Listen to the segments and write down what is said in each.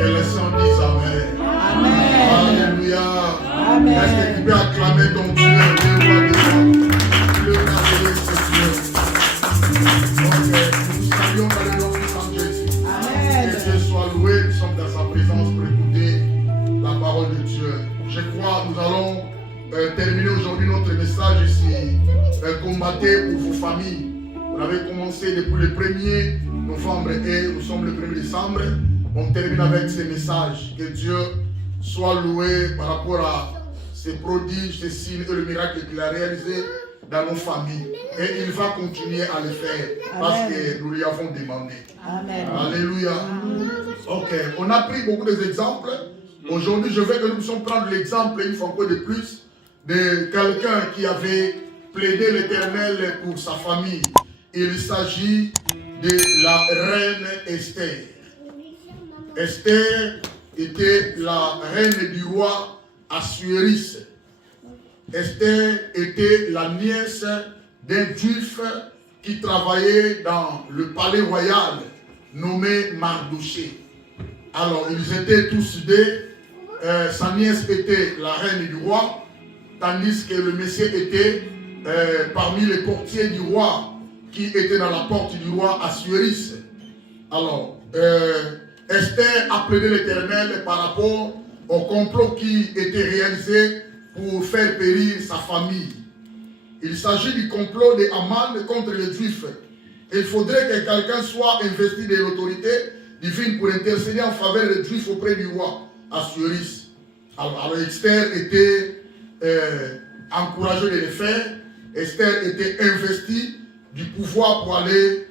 Que les saints disent Amen. Amen. Alléluia. Amen. Est-ce que tu peux acclamer ton Dieu, le roi des rois, le merveilleux Seigneur? Donc, nous saluons dans le nom de Jésus. Amen. Que Dieu soit loué. Nous sommes dans sa présence pour écouter la parole de Dieu. Je crois que nous allons terminer aujourd'hui notre message ici. Combattez pour vos familles. On avait commencé depuis le 1er novembre et nous sommes le 1er décembre. On termine avec ces messages. Que Dieu soit loué par rapport à ces prodiges, ces signes et le miracle qu'il a réalisé dans nos familles. Et il va continuer à le faire parce que nous lui avons demandé. Amen. Alléluia. Ok, on a pris beaucoup d'exemples. Aujourd'hui, je veux que nous puissions prendre l'exemple une fois encore de plus de quelqu'un qui avait plaidé l'Éternel pour sa famille. Il s'agit de la reine Esther. Esther était la reine du roi Assuérus. Esther était la nièce d'un juif qui travaillait dans le palais royal nommé Mardochée. Alors, ils étaient tous deux. Sa nièce était la reine du roi, tandis que le monsieur était parmi les portiers du roi, qui était dans la porte du roi Assuérus. Alors, Esther a plaidé l'Éternel par rapport au complot qui était réalisé pour faire périr sa famille. Il s'agit du complot de Haman contre les Juifs. Il faudrait que quelqu'un soit investi de l'autorité divine pour intercéder en faveur des Juifs auprès du roi Assuérus. Alors Esther était encouragée de le faire. Esther était investie du pouvoir pour aller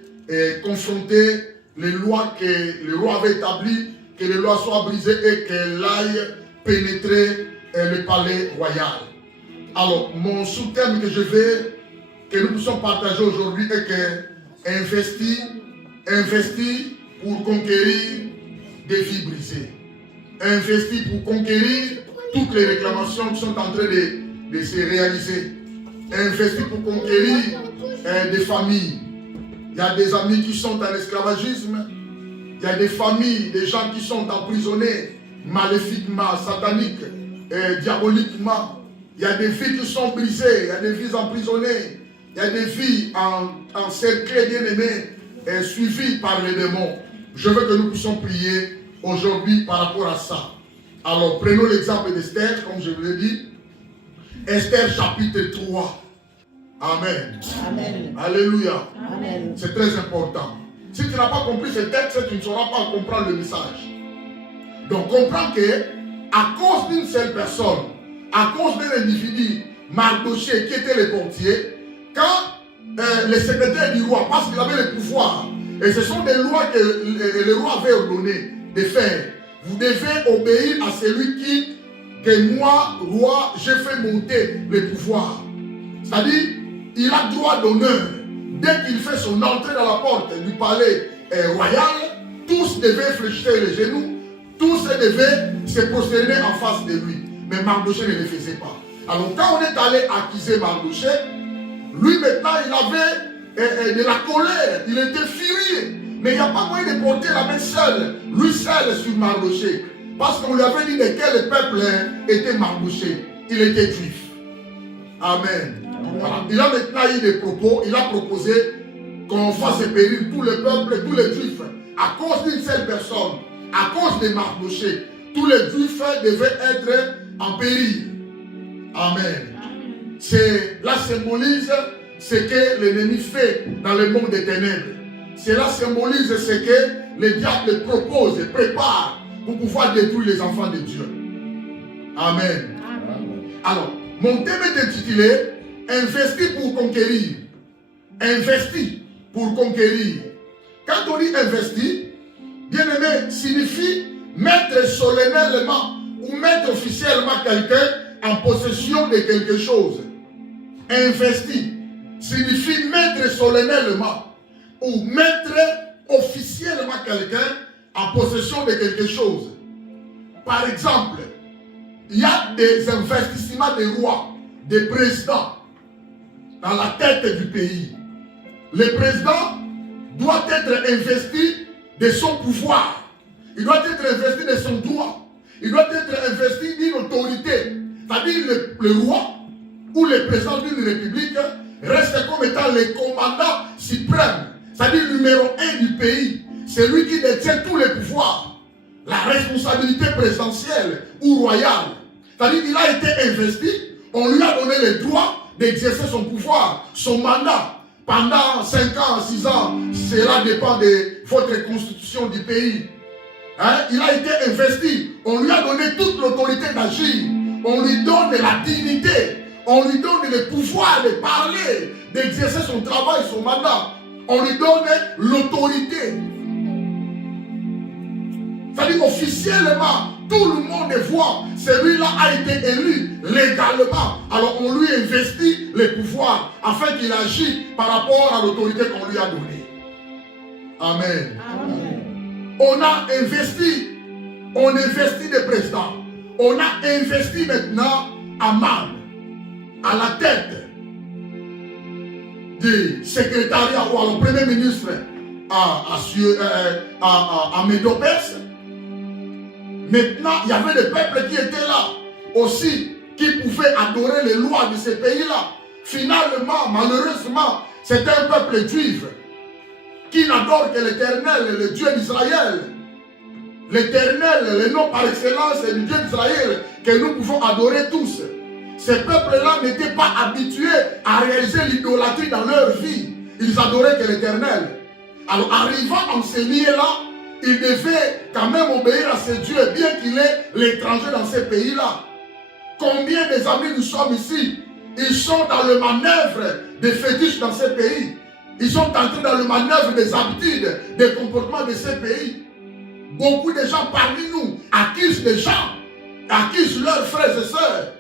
confronter les lois que le roi avait établies, que les lois soient brisées et qu'elle aille pénétrer le palais royal. Alors, mon sous-thème que je veux que nous puissions partager aujourd'hui est que investi pour conquérir des vies brisées. Investi pour conquérir toutes les réclamations qui sont en train de se réaliser. Investi pour conquérir des familles. Il y a des amis qui sont en esclavagisme. Il y a des familles, des gens qui sont emprisonnés maléfiquement, sataniques, diaboliquement. Il y a des vies qui sont brisées. Il y a des vies emprisonnées. Il y a des vies encerclées, bien-aimées, suivies par les démons. Je veux que nous puissions prier aujourd'hui par rapport à ça. Alors, prenons l'exemple d'Esther, comme je vous l'ai dit. Esther chapitre 3. Amen. Amen. Alléluia. Amen. C'est très important. Si tu n'as pas compris ce texte, tu ne sauras pas comprendre le message. Donc, comprends que, à cause d'une seule personne, à cause d'un individu, Mardochée, qui était le portier, quand le secrétaire du roi, parce qu'il avait le pouvoir, et ce sont des lois que le roi avait ordonné de faire, vous devez obéir à celui que moi, roi, j'ai fait monter le pouvoir. C'est-à-dire, il a droit d'honneur. Dès qu'il fait son entrée dans la porte du palais royal, tous devaient fléchir les genoux, tous devaient se prosterner en face de lui. Mais Mardochée ne le faisait pas. Alors quand on est allé accuser Mardochée, lui maintenant il avait de la colère, il était furieux. Mais il n'y a pas moyen de porter la main seule, lui seul sur Mardochée. Parce qu'on lui avait dit de quel peuple était Mardochée. Il était juif. Amen. Voilà. Il a maintenant eu des propos, il a proposé qu'on fasse périr tout le peuple, tous les juifs, à cause d'une seule personne, à cause de Mardochée. Tous les juifs devaient être en péril. Amen. Cela symbolise ce que l'ennemi fait dans le monde des ténèbres. Cela symbolise ce que le diable propose, prépare pour pouvoir détruire les enfants de Dieu. Amen. Alors, mon thème est intitulé Investi pour conquérir. Investi pour conquérir. Quand on dit investi, bien aimé, signifie mettre solennellement ou mettre officiellement quelqu'un en possession de quelque chose. Investi signifie mettre solennellement ou mettre officiellement quelqu'un en possession de quelque chose. Par exemple, il y a des investissements des rois, des présidents dans la tête du pays. Le président doit être investi de son pouvoir. Il doit être investi de son droit. Il doit être investi d'une autorité. C'est-à-dire le roi ou le président d'une république reste comme étant le commandant suprême. C'est-à-dire le numéro 1 du pays. C'est lui qui détient tous les pouvoirs. La responsabilité présidentielle ou royale. C'est-à-dire qu'il a été investi, on lui a donné le droit d'exercer son pouvoir, son mandat. Pendant 5 ans, 6 ans, cela dépend de votre constitution du pays. Hein? Il a été investi. On lui a donné toute l'autorité d'agir. On lui donne la dignité. On lui donne le pouvoir de parler, d'exercer son travail, son mandat. On lui donne l'autorité. C'est-à-dire officiellement, tout le monde voit, celui-là a été élu légalement. Alors on lui investit les pouvoirs afin qu'il agisse par rapport à l'autorité qu'on lui a donnée. Amen. Amen. On a investi, on investit des présidents. On a investi maintenant Aman à la tête du secrétariat ou à le premier ministre à Médo-Perse. Maintenant, il y avait des peuples qui étaient là aussi, qui pouvaient adorer les lois de ces pays-là. Finalement, malheureusement, c'est un peuple juif qui n'adore que l'Éternel, le Dieu d'Israël. L'Éternel, le nom par excellence, est le Dieu d'Israël que nous pouvons adorer tous. Ces peuples-là n'étaient pas habitués à réaliser l'idolâtrie dans leur vie. Ils adoraient que l'Éternel. Alors, arrivant en ces lieux-là, ils devaient quand même obéir à ce Dieu, bien qu'il est l'étranger dans ces pays-là. Combien des amis nous sommes ici? Ils sont dans le manœuvre des fétiches dans ces pays. Ils sont entrés dans le manœuvre des habitudes, des comportements de ces pays. Beaucoup de gens parmi nous accusent des gens, accusent leurs frères et sœurs.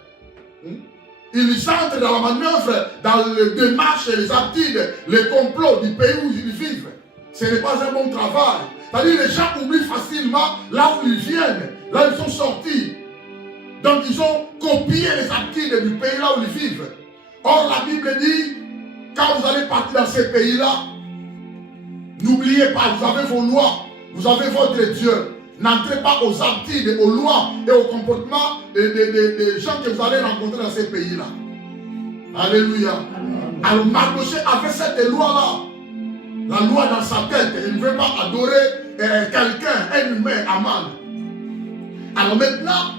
Ils entrent dans la manœuvre, dans les démarches, les habitudes, les complots du pays où ils vivent. Ce n'est pas un bon travail. C'est-à-dire les gens oublient facilement là où ils viennent, là où ils sont sortis. Donc ils ont copié les habitudes du pays là où ils vivent. Or la Bible dit, quand vous allez partir dans ces pays-là, n'oubliez pas, vous avez vos lois, vous avez votre Dieu. N'entrez pas aux habitudes, aux lois et aux comportements des gens que vous allez rencontrer dans ces pays-là. Alléluia. Alors Mardochée avait cette loi-là. La loi dans sa tête, il ne veut pas adorer quelqu'un, un humain, Aman. Alors maintenant,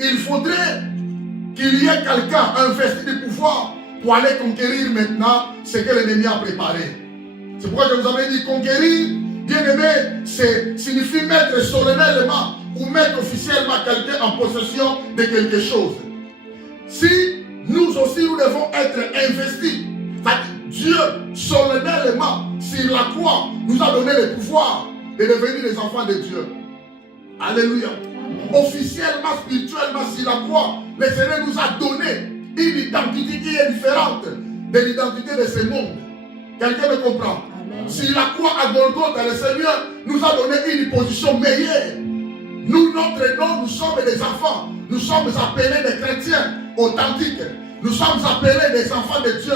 il faudrait qu'il y ait quelqu'un investi de pouvoir pour aller conquérir maintenant ce que l'ennemi a préparé. C'est pourquoi je vous avais dit conquérir, bien aimé, signifie mettre solennellement ou mettre officiellement quelqu'un en possession de quelque chose. Si nous aussi nous devons être investis, Dieu solennellement sur la croix nous a donné le pouvoir de devenir les enfants de Dieu. Alléluia. Officiellement, spirituellement sur la croix, le Seigneur nous a donné une identité qui est différente de l'identité de ce monde. Quelqu'un me comprend? Sur la croix à Golgotha, le Seigneur nous a donné une position meilleure. Nous, notre nom, nous sommes des enfants. Nous sommes appelés des chrétiens authentiques. Nous sommes appelés des enfants de Dieu.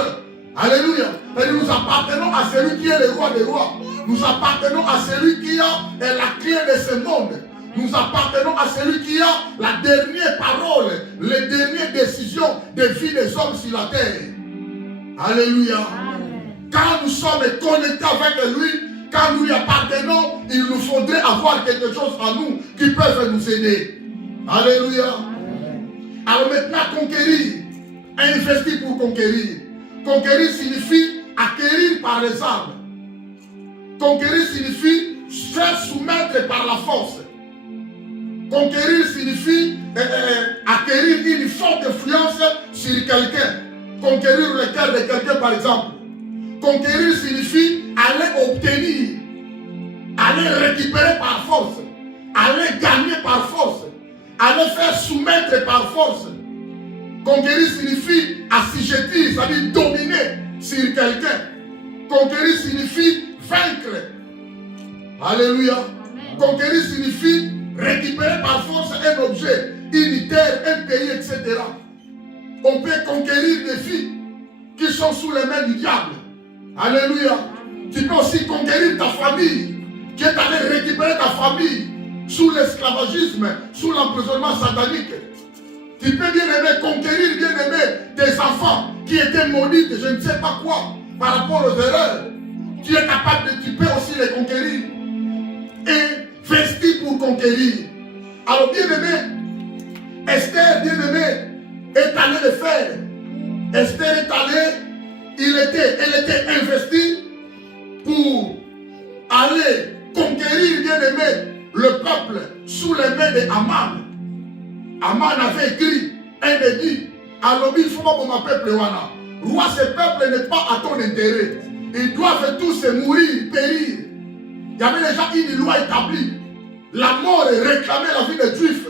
Alléluia. Et nous appartenons à celui qui est le roi des rois. Nous appartenons à celui qui a la clé de ce monde. Nous appartenons à celui qui a la dernière parole, les dernières décisions de vie des hommes sur la terre. Alléluia. Quand nous sommes connectés avec lui, quand nous lui appartenons, il nous faudrait avoir quelque chose en nous qui peut nous aider. Alléluia. Alors maintenant, conquérir. Investir pour conquérir. Conquérir signifie acquérir par les armes. Conquérir signifie faire soumettre par la force. Conquérir signifie acquérir une forte influence sur quelqu'un. Conquérir le cœur de quelqu'un par exemple. Conquérir signifie aller obtenir, aller récupérer par force, aller gagner par force, aller faire soumettre par force. Conquérir signifie assujettir, c'est-à-dire dominer sur quelqu'un. Conquérir signifie vaincre. Alléluia. Amen. Conquérir signifie récupérer par force un objet, une terre, un pays, etc. On peut conquérir des filles qui sont sous les mains du diable. Alléluia. Tu peux aussi conquérir ta famille. Tu es allé récupérer ta famille sous l'esclavagisme, sous l'emprisonnement satanique. Tu peux bien aimer conquérir, bien aimer tes enfants qui étaient maudits, je ne sais pas quoi, par rapport aux erreurs. Tu es capable tu peux aussi les conquérir. Investi pour conquérir. Alors bien aimé, Esther, bien aimé, est allée le faire. Esther est allée, elle était investie pour aller conquérir, bien aimé, le peuple sous les mains de Haman. Haman avait écrit un édit. Alors il faut pas pour ma peuple wana. Roi, ce peuple n'est pas à ton intérêt. Ils doivent tous mourir, périr. Il y avait déjà une loi établie. La mort réclamait la vie des Juifs.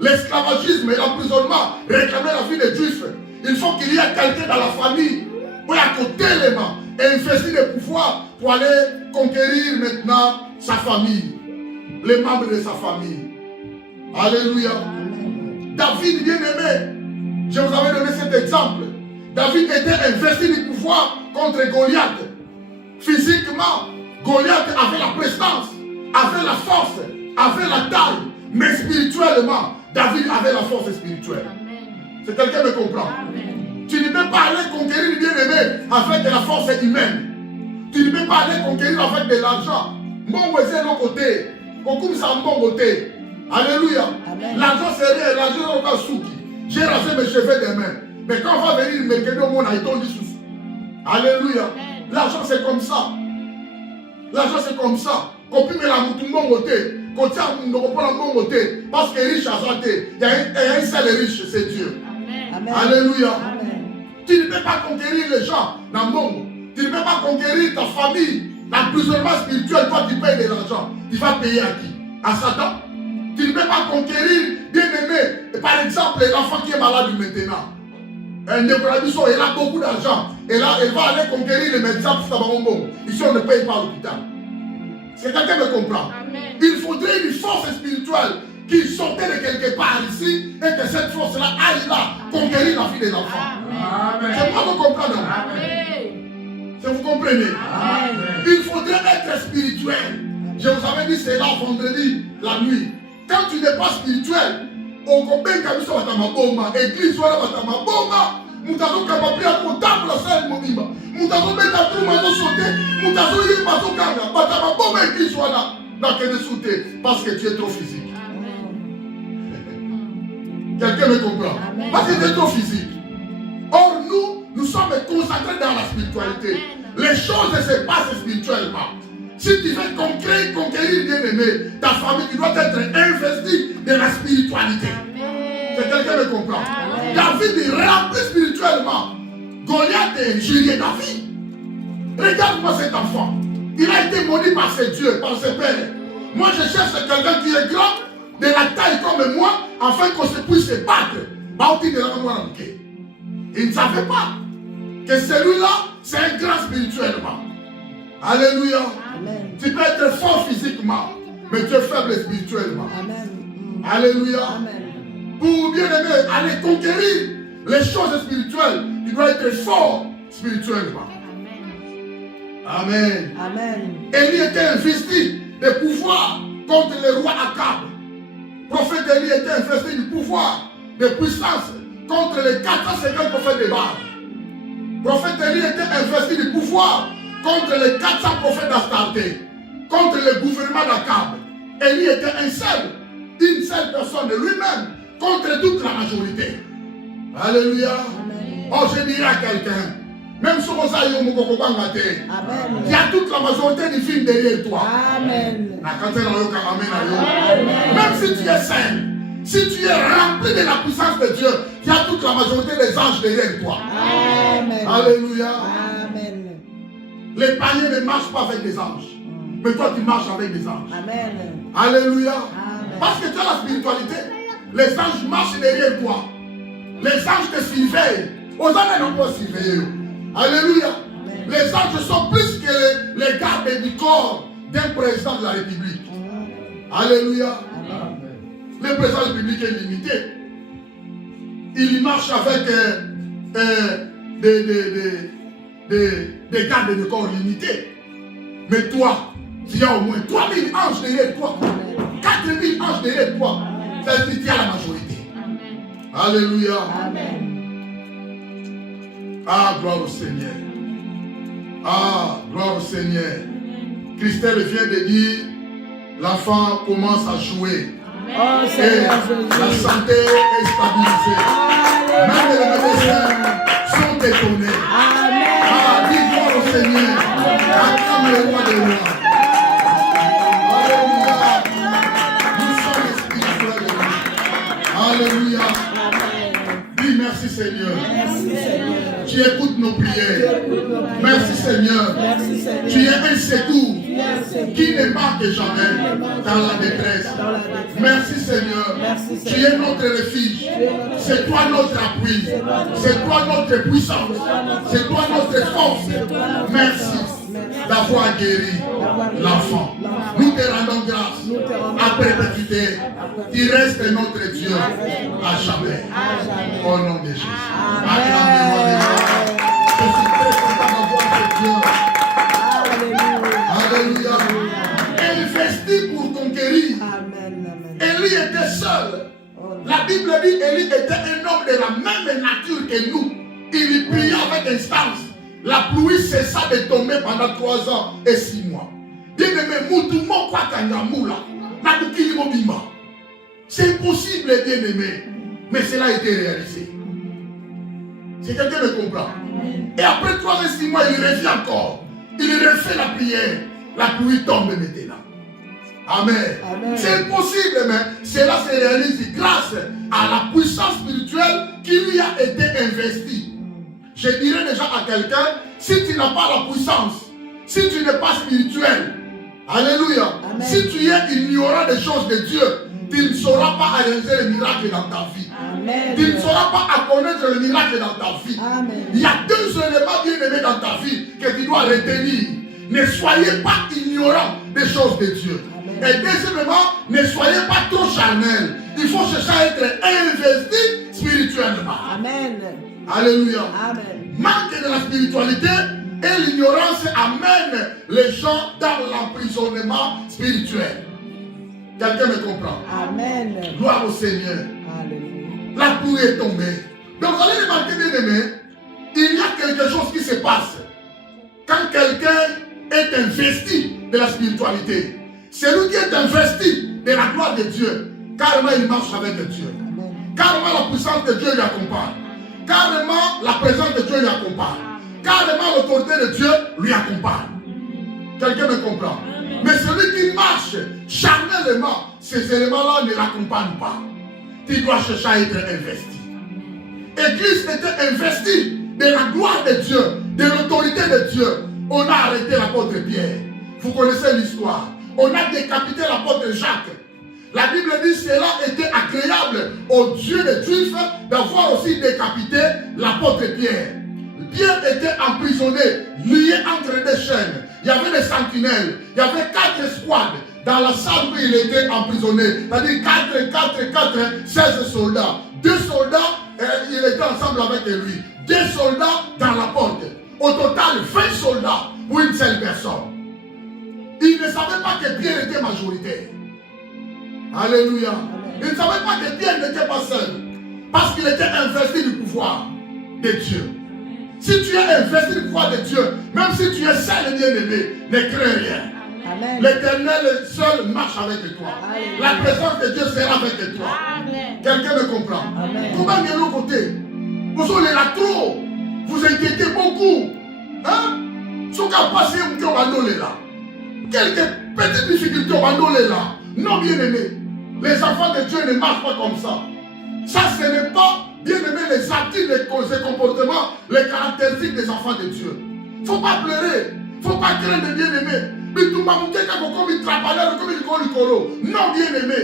L'esclavagisme et l'emprisonnement réclamaient la vie des Juifs. Il faut qu'il y ait quelqu'un dans la famille pour à côté les mains et investir le pouvoir pour aller conquérir maintenant sa famille, les membres de sa famille. Alléluia. David, bien aimé, je vous avais donné cet exemple. David était investi du pouvoir contre Goliath. Physiquement, Goliath avait la prestance, avait la force, avait la taille, mais spirituellement, David avait la force spirituelle. C'est quelqu'un qui me comprend. Amen. Tu ne peux pas aller conquérir bien-aimé avec de la force humaine. Tu ne peux pas aller conquérir avec de l'argent. Mon voisin de l'autre côté, comme ça, mon côté. Alléluia. L'argent c'est rien, l'argent c'est pas souki. J'ai rasé mes cheveux des mains. Mais quand on va venir me guérir au monde, il tombe du souci. Alléluia. L'argent c'est comme ça. L'argent c'est comme ça. Qu'on peut me la mouton mon côté. Qu'on tient ne pas la mon côté. Parce que riche à santé. Il y a un seul riche, c'est Dieu. Amen. Alléluia. Amen. Tu ne peux pas conquérir les gens dans le monde. Tu ne peux pas conquérir ta famille. L'emprisonnement spirituel, toi tu payes de l'argent. Tu vas payer à qui? À Satan. Tu ne peux pas conquérir, bien aimé. Par exemple, l'enfant qui est malade maintenant. Elle a beaucoup d'argent. Elle va aller conquérir les médecins pour Tabarombo. Ici, on ne paye pas à l'hôpital. C'est quelqu'un qui me comprend. Amen. Il faudrait une force spirituelle qui sortait de quelque part ici et que cette force-là aille là conquérir la vie des enfants. Amen. C'est moi vous comprenez. Amen. Si vous comprenez. Amen. Il faudrait être spirituel. Je vous avais dit c'est là vendredi, la nuit. Quand tu n'es pas spirituel, on comprend que tu es dans ma bombe, église soit dans ma bombe. Nous avons capable à comptable la salle mobile. Nous avons mis à tout le monde sauter. Nous avons eu ma bombe, ma bombe église soit là. Dans quel sauter parce que tu es trop physique. Quelqu'un me comprend? Amen. Parce que tu es trop physique. Or nous sommes consacrés dans la spiritualité. Amen. Les choses se passent spirituellement. Si tu veux conquérir bien aimé, ta famille, tu dois être investi de la spiritualité. C'est quelqu'un qui me comprend. Amen. David est rempli spirituellement. Goliath est injurié David. Regarde-moi cet enfant. Il a été maudit par ses dieux, par ses pères. Moi je cherche quelqu'un qui est grand, de la taille comme moi, afin qu'on se puisse se battre. Il ne savait pas que celui-là, c'est un grand spirituellement. Alléluia. Amen. Tu peux être fort physiquement, mais tu es faible spirituellement. Amen. Alléluia. Amen. Pour bien aimer, aller conquérir les choses spirituelles, tu dois être fort spirituellement. Amen. Amen. Élie était investi de pouvoir contre le roi Akab. Prophète Élie était investi du pouvoir, de puissance contre les 450 prophètes de Baal. Prophète Élie était investi du pouvoir contre les 400 prophètes d'Astarté, contre le gouvernement d'Akab. Élie était une seule personne de lui-même contre toute la majorité. Alléluia. Amen. Oh, je dirais à quelqu'un, même si on a eu il y a toute la majorité des films derrière toi. Amen. Même si tu es saint, si tu es rempli de la puissance de Dieu, il y a toute la majorité des anges derrière toi. Amen. Alléluia. Amen. Les païens ne marchent pas avec des anges, mais toi tu marches avec des anges. Amen. Alléluia. Amen. Parce que tu as la spiritualité. Les anges marchent derrière toi. Les anges te surveillent. Aux anges n'ont pas surveillé. Alléluia. Amen. Les anges sont plus que les gardes du corps d'un président de la République. Alléluia. Amen. Le président de la République est limité. Il marche avec des gardes de corps limités. Mais toi, tu as au moins 3000 anges derrière toi. 4000 anges derrière toi, ça veut dire qu'il y a la majorité. Alléluia. Amen. Ah, gloire au Seigneur. Ah, gloire au Seigneur. Christelle vient de dire, l'enfant commence à jouer. Oh, Et Seigneur la Jésus. santé est stabilisée. Même les médecins sont étonnés. Amen. Ah, dis gloire au Seigneur. Acclame le roi des rois. Alléluia. Nous sommes spirituels de lui. Alléluia. Dis merci Seigneur. Merci, Seigneur. Tu écoutes nos prières. Merci Seigneur. Merci, Seigneur. Tu es un secours Merci. qui ne manque jamais dans la détresse. Dans la détresse. Merci Seigneur. Merci, Tu Seigneur. es notre refuge. C'est toi notre appui. C'est toi notre puissance. C'est toi notre force. Merci d'avoir guéri l'enfant. Nous te rendons grâce à perpétuité. Tu restes notre Dieu à jamais. Au nom de Jésus. Acclamez-moi les rois. Je suis très content d'avoir ce Dieu. Alléluia. Alléluia. Investi pour conquérir. Amen. Amen. Élie était seul. La Bible dit Élie était un homme de la même nature que nous. Il priait avec instance. La pluie cessa de tomber pendant 3 ans et 6 mois. Bien-aimé, Moutoumon kwa kanyamoula. Nakukili mobima. C'est impossible, bien-aimé. Mais cela a été réalisé. Si quelqu'un me comprend. Et après 3 et 6 mois, il revient encore. Il refait la prière. La pluie tombe maintenant. Amen. Amen. C'est impossible, mais cela se réalise grâce à la puissance spirituelle qui lui a été investie. Je dirais déjà à quelqu'un, si tu n'as pas la puissance, si tu n'es pas spirituel, alléluia, Amen. si tu es ignorant des choses de Dieu, tu ne sauras pas réaliser les miracles dans ta vie. Amen. Tu ne sauras pas à connaître le miracle dans ta vie. Amen. Il y a 2 éléments bien aimés dans ta vie que tu dois retenir. Ne soyez pas ignorant des choses de Dieu. Amen. Et deuxièmement, ne soyez pas trop charnel. Il faut chercher à être investi spirituellement. Amen. Alléluia. Amen. Manque de la spiritualité et l'ignorance amènent les gens dans l'emprisonnement spirituel. Quelqu'un me comprend? Amen. Gloire au Seigneur. Alléluia. La pluie est tombée. Donc vous allez remarquer, bien aimé, il y a quelque chose qui se passe. Quand quelqu'un est investi de la spiritualité, celui qui est investi de la gloire de Dieu, carrément il marche avec Dieu. Amen. Carrément la puissance de Dieu lui accompagne. Carrément la présence de Dieu lui accompagne. Carrément l'autorité de Dieu lui accompagne. Quelqu'un me comprend? Mais celui qui marche charnellement, ces éléments-là ne l'accompagnent pas. Tu dois chercher à être investi. Et Christ était investi de la gloire de Dieu, de l'autorité de Dieu. On a arrêté l'apôtre Pierre. Vous connaissez l'histoire. On a décapité l'apôtre Jacques. La Bible dit que cela était agréable aux dieux des Juifs d'avoir aussi décapité l'apôtre Pierre. Pierre était emprisonné, lié entre 2 chaînes. Il y avait des sentinelles, il y avait 4 escouades dans la salle où il était emprisonné. C'est-à-dire 16 soldats. 2 soldats, il était ensemble avec lui. 2 soldats dans la porte. Au total, 20 soldats pour une seule personne. Il ne savait pas que Pierre était majoritaire. Alléluia. Il ne savait pas que Pierre n'était pas seul. Parce qu'il était investi du pouvoir de Dieu. Si tu es investi du pouvoir de Dieu, même si tu es seul et bien-aimé, ne crains rien. Amen. L'Éternel seul marche avec toi. Amen. La présence de Dieu sera avec toi. Quelqu'un me comprend? Amen. Comment de l'autre côté? Vous êtes là trop. Vous inquiétez beaucoup. Hein? Ce qui a passé, vous êtes là. Quelques petites difficultés, vous êtes là. Non, bien-aimé. Les enfants de Dieu ne marchent pas comme ça. Ça, ce n'est pas, bien-aimé, les actes, les comportements, les caractéristiques des enfants de Dieu. Il ne faut pas pleurer. Il ne faut pas craindre, bien-aimé. Non, bien-aimé.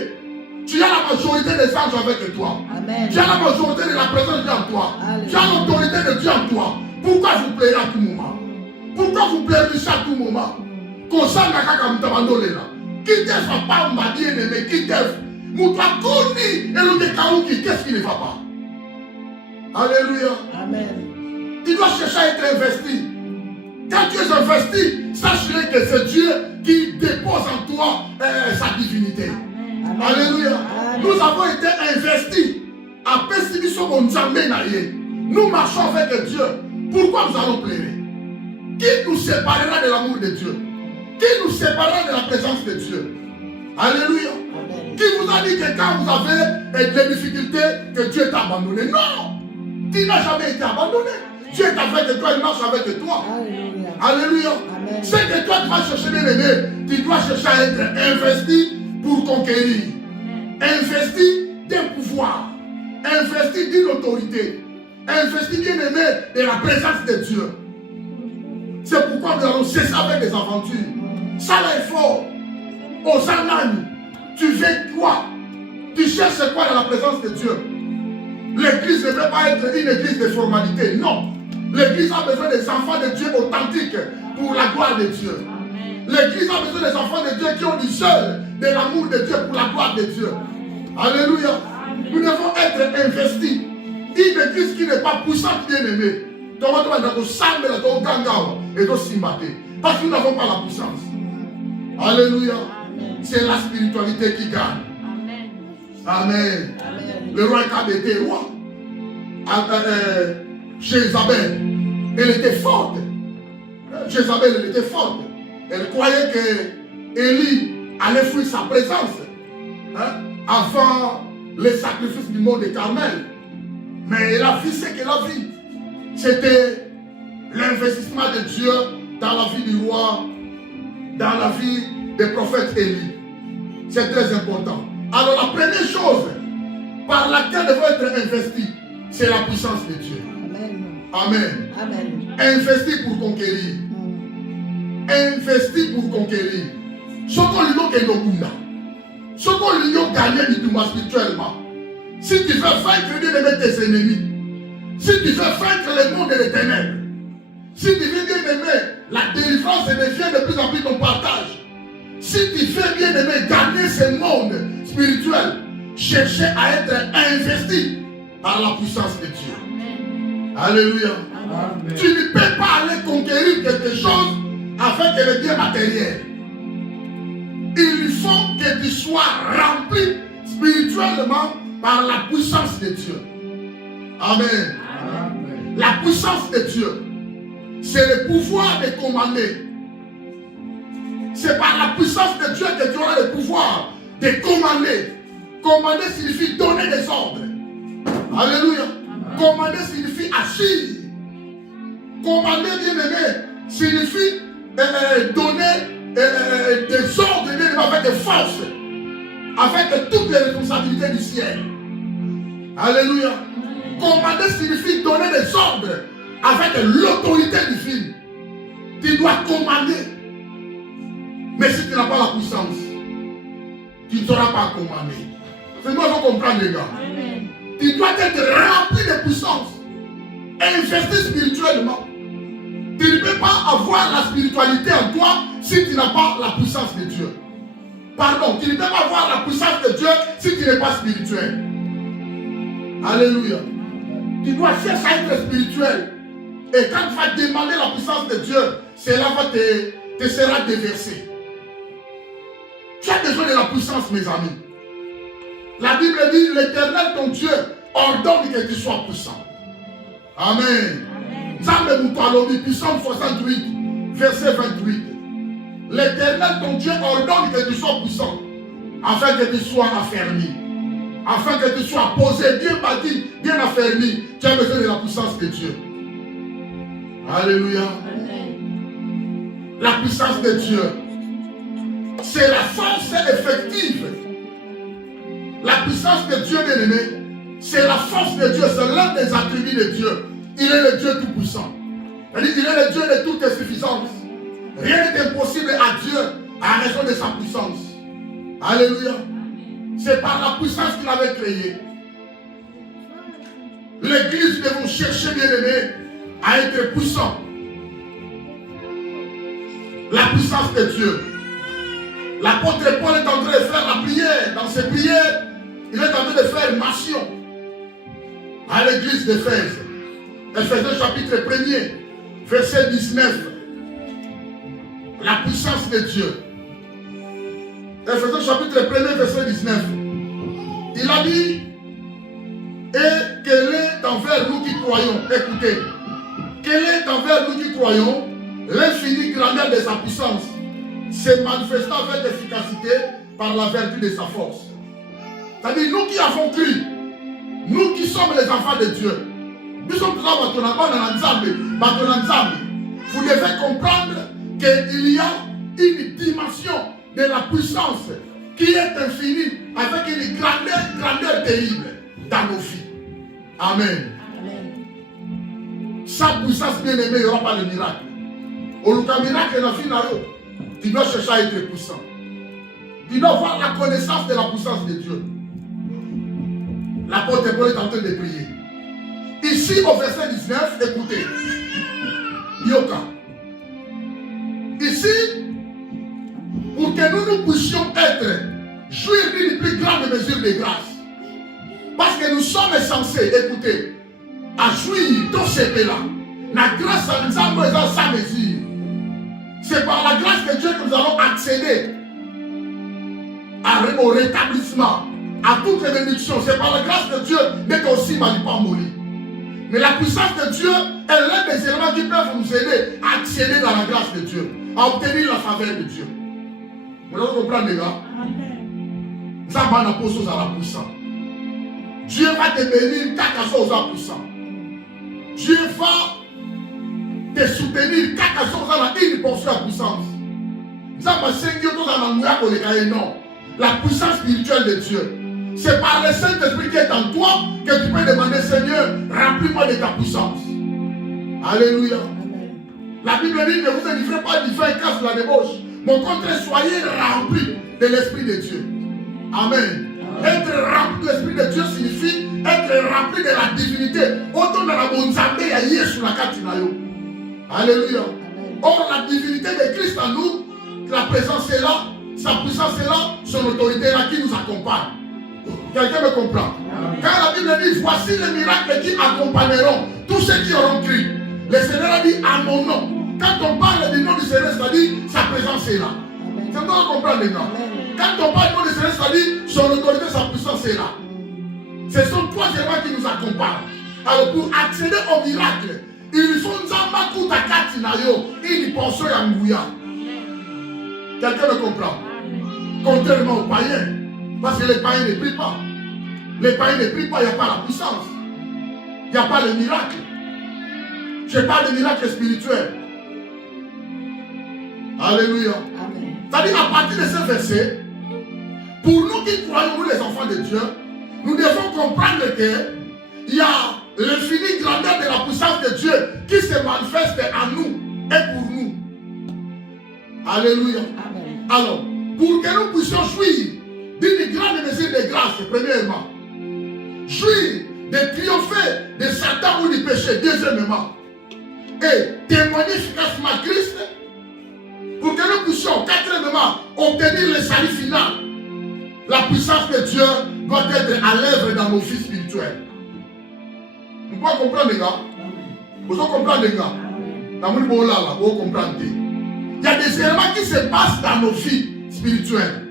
Tu as la majorité des anges avec toi. Amen. Tu as la majorité de la présence de Dieu en toi. Alléluia. Tu as l'autorité de Dieu en toi. Pourquoi vous pleurez à tout moment? Pourquoi vous pleurez à tout moment? Qu'est-ce qui ne va pas? Alléluia. Amen. Tu dois chercher à être investi. Quand tu es investi, sache que c'est Dieu qui dépose en toi sa divinité. Alléluia. Amen. Nous avons été investis. Nous marchons avec Dieu. Pourquoi nous allons pleurer? Qui nous séparera de l'amour de Dieu? Qui nous séparera de la présence de Dieu? Alléluia. Amen. Qui vous a dit que quand vous avez des difficultés, que Dieu t'a abandonné? Non! Tu n'as jamais été abandonné. Dieu est avec toi, il marche avec toi. Alléluia. Alléluia. Amen. C'est que toi, tu vas chercher bien aimé. Tu dois chercher à être investi pour conquérir. Investi d'un pouvoir. Investi d'une autorité. Investi bien aimé de la présence de Dieu. C'est pourquoi nous allons cesser avec des aventures. Ça là est fort. Aux ananes, tu veux quoi? Tu cherches quoi dans la présence de Dieu? L'église ne peut pas être une église de formalité. Non. L'église a besoin des enfants de Dieu authentiques pour la gloire de Dieu. L'église a besoin des enfants de Dieu qui ont du seul de l'amour de Dieu pour la gloire de Dieu. Alléluia. Nous devons être investis. Une église qui n'est pas puissante, bien aimée. Parce que nous n'avons pas la puissance. Alléluia. C'est la spiritualité qui gagne. Amen. Amen. Le roi Akab était roi. Jézabel, elle était forte. Jézabel, elle était forte. Elle croyait que Élie allait fuir sa présence avant les sacrifices du mont de Carmel. Mais elle a vu ce qu'elle a vu. C'était l'investissement de Dieu dans la vie du roi, dans la vie des prophètes Élie. C'est très important. Alors la première chose par laquelle devons être investis, c'est la puissance de Dieu. Amen. Amen. Amen. Investi pour conquérir. Investi pour conquérir. Ce qu'on lui donne, ce qu'on lui donne, gagner du tout spirituellement. Si tu veux vaincre Dieu de tes ennemis, si tu veux vaincre le monde des ténèbres, si tu veux bien aimer, la délivrance devient de plus en plus ton partage. Si tu veux bien aimer gagner ce monde spirituel, chercher à être investi par la puissance de Dieu. Amen. Alléluia. Amen. Tu ne peux pas aller conquérir quelque chose avec le bien matériel. Il faut que tu sois rempli spirituellement par la puissance de Dieu. Amen. Amen. La puissance de Dieu, c'est le pouvoir de commander. C'est par la puissance de Dieu que tu auras le pouvoir de commander. Commander signifie donner des ordres. Alléluia. Amen. Commander signifie agir. Commander, bien aimé, signifie donner des ordres avec des forces, avec toutes les responsabilités du ciel. Alléluia. Commander signifie donner des ordres avec l'autorité divine. Tu dois commander. Mais si tu n'as pas la puissance, tu ne sauras pas commander. C'est moi qui comprends, les gars. Amen. Tu dois être rempli de puissance. Investi spirituellement. Tu ne peux pas avoir la spiritualité en toi si tu n'as pas la puissance de Dieu. Pardon, tu ne peux pas avoir la puissance de Dieu si tu n'es pas spirituel. Alléluia. Tu dois chercher à être spirituel. Et quand tu vas demander la puissance de Dieu, cela va te sera déversé. Tu as besoin de la puissance, mes amis. La Bible dit, l'Éternel, ton Dieu, ordonne que tu sois puissant. Amen. Psalm Moutalobi, Psalm 68, verset 28. L'Éternel, ton Dieu, ordonne que tu sois puissant, afin que tu sois affermi. Afin que tu sois posé, bien bâti, bien affermi. Tu as besoin de la puissance de Dieu. Alléluia. Amen. La puissance de Dieu, c'est la force effective. La puissance de Dieu, bien aimé, c'est la force de Dieu, c'est l'un des attributs de Dieu. Il est le Dieu tout-puissant. Il est le Dieu de toute suffisance. Rien n'est impossible à Dieu à raison de sa puissance. Alléluia. C'est par la puissance qu'il avait créé. L'église devons chercher, bien aimé, à être puissant. La puissance de Dieu. L'apôtre Paul est en train de faire la prière. Dans ses prières, il est en train de faire une nation à l'église d'Éphèse. Éphésiens chapitre 1er, verset 19. La puissance de Dieu. Ephésiens chapitre 1er, verset 19. Il a dit, et quel est envers nous qui croyons, écoutez, quel est envers nous qui croyons l'infinie grandeur de sa puissance, se manifestant avec efficacité par la vertu de sa force. C'est-à-dire, nous qui avons cru, nous qui sommes les enfants de Dieu, nous sommes tous vous devez comprendre qu'il y a une dimension de la puissance qui est infinie avec une grandeur terrible dans nos vies. Amen. Amen. Sans puissance bien aimée, il n'y aura pas de miracle. Au miracle, la vie, tu dois chercher à être puissant. Tu dois avoir la connaissance de la puissance de Dieu. L'apôtre Paul est en train de prier. Ici, au verset 19, écoutez. Yoka. Ici, pour que nous puissions être jouir d'une plus grande mesure de grâce. Parce que nous sommes censés, écoutez, à jouir de ce pays-là. La grâce à nous avons sans mesure. C'est par la grâce de Dieu que nous allons accéder au rétablissement, à toute bénédiction. C'est par la grâce de Dieu d'être aussi manipulé. Mais la puissance de Dieu est l'un des éléments qui peuvent nous aider à accéder dans la grâce de Dieu, à obtenir la faveur de Dieu. Vous comprenez, les gars? Ça va nous poser à la puissance. Dieu va te bénir quand tu es puissant. Dieu va te soutenir quand tu as une portion de puissance. Non. La puissance spirituelle de Dieu. C'est par le Saint-Esprit qui est en toi que tu peux demander, Seigneur, remplis-moi de ta puissance. Alléluia. Amen. La Bible dit, ne vous délivrez pas du vin et casse la débauche. Mais au contraire, soyez remplis de l'Esprit de Dieu. Amen. Être rempli de l'Esprit de Dieu signifie être rempli de la divinité. Autant dans la bonne santé, il y a Yésus la Katinayo. Alléluia. Or, la divinité de Christ en nous, la présence est là, sa puissance est là, son autorité est là qui nous accompagne. Quelqu'un me comprend? Quand la Bible dit, voici les miracles qui accompagneront tous ceux qui auront cru. Le Seigneur a dit à mon nom. Quand on parle du nom du Seigneur, c'est-à-dire sa présence est là. C'est bon à comprendre les gars. Quand on parle du nom du Seigneur, c'est-à-dire son autorité, sa puissance est là. Ce sont trois éléments qui nous accompagnent. Alors pour accéder au miracle, il faut nous amakuta katinayo, une portion yangouya. Quelqu'un me comprend? Contrairement aux païens. Parce que les païens ne prient pas. Les païens ne prient pas, il n'y a pas la puissance. Il n'y a pas le miracle. Je parle de miracle spirituel. Alléluia. C'est-à-dire, à partir de ce verset, pour nous qui croyons, nous les enfants de Dieu, nous devons comprendre qu'il y a l'infinie grandeur de la puissance de Dieu qui se manifeste en nous et pour nous. Alléluia. Amen. Alors, pour que nous puissions jouir d'une grande mesure de grâce, premièrement, jouir de triompher de Satan ou du péché, deuxièmement, et témoigner efficacement Christ, pour que nous puissions, quatrièmement, obtenir le salut final. La puissance de Dieu doit être à l'œuvre dans nos vies spirituelles. Vous pouvez comprendre, les gars? Vous pouvez comprendre, les gars? Vous comprenez? Il y a des éléments qui se passent dans nos vies spirituelles.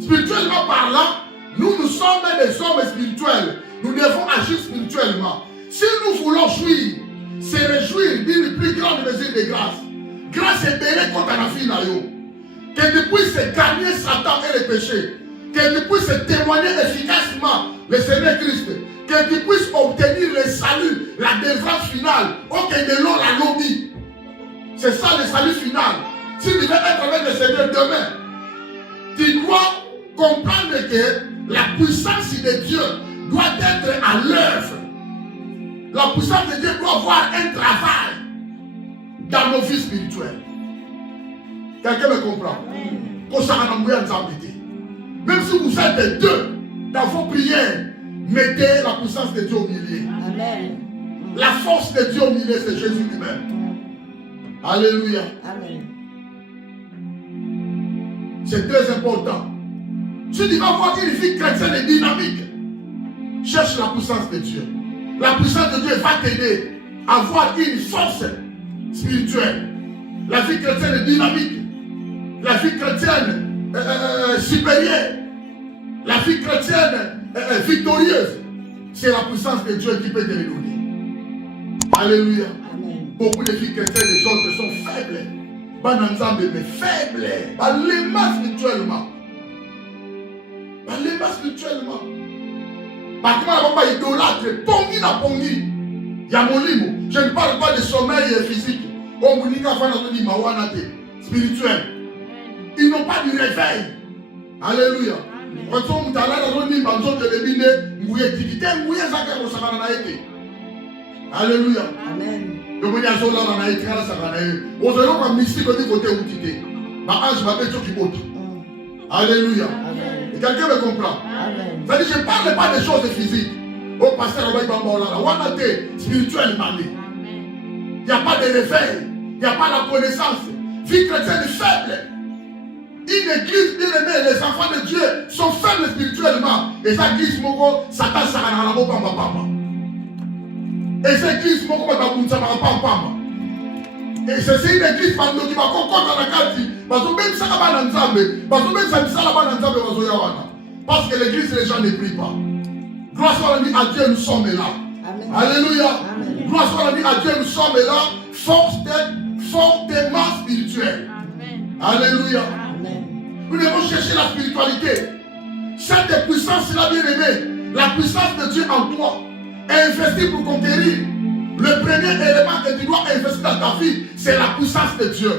Spirituellement parlant, nous sommes des hommes spirituels. Nous devons agir spirituellement. Si nous voulons jouir, se réjouir d'une plus grande mesure de grâce, grâce est bénie contre la vie d'ailleurs. Que tu puisses gagner Satan et le péché. Que tu puisses témoigner efficacement le Seigneur Christ. Que tu puisses obtenir le salut, la délivrance finale. Ok, de l'eau la lobby. C'est ça le salut final. Si tu veux être avec le Seigneur demain, tu dois comprendre que la puissance de Dieu doit être à l'œuvre. La puissance de Dieu doit avoir un travail dans nos vies spirituelles. Quelqu'un me comprend? Même si vous êtes deux dans vos prières, mettez la puissance de Dieu au milieu. Amen. La force de Dieu au milieu, c'est Jésus lui-même. Alléluia. Amen. C'est très important. Si tu vas voir une vie chrétienne et dynamique, cherche la puissance de Dieu. La puissance de Dieu va t'aider à avoir une force spirituelle. La vie chrétienne est dynamique. La vie chrétienne supérieure, la vie chrétienne victorieuse, c'est la puissance de Dieu qui peut te les donner. Alléluia. Amen. Beaucoup de filles chrétiennes des autres sont faibles. Bananzambe, mais faibles. Balema spirituellement. Balema spirituellement. Par contre, on va idolâtre. Pongi na pongi. Yamolimo. Je ne parle pas de sommeil physique. On vous dit spirituel. Ils n'ont pas du réveil. Alléluia. Quand on vous parle de alléluia. Amen. Donc il y a des gens là dans la écran ça va naître. Aujourd'hui on va mystique côté côté où tu es. Ma ange va mettre qui botte. Alléluia. Amen. Et quelqu'un me comprend. Amen. C'est-à-dire je ne parle pas des choses physiques. Au pasteur on va y là. On a été spirituellement. Il n'y a pas de réveil. Il n'y a pas la connaissance. Vie chrétienne est faible. Une église bien aimée, les enfants de Dieu sont faibles spirituellement. Et ça église moko Satan sarana na moko pamba. Et cette église, et c'est une église qui va contre la carte. Parce que l'église, les gens ne prient pas. Gloire soit à Dieu, nous sommes là. Amen. Alléluia. Amen. Gloire soit à Dieu, nous sommes là. Fortement spirituel. Alléluia. Amen. Nous devons chercher la spiritualité. Cette puissance-là, bien aimée, la puissance de Dieu en toi. Investir pour conquérir. Le premier élément que tu dois investir dans ta vie, c'est la puissance de Dieu.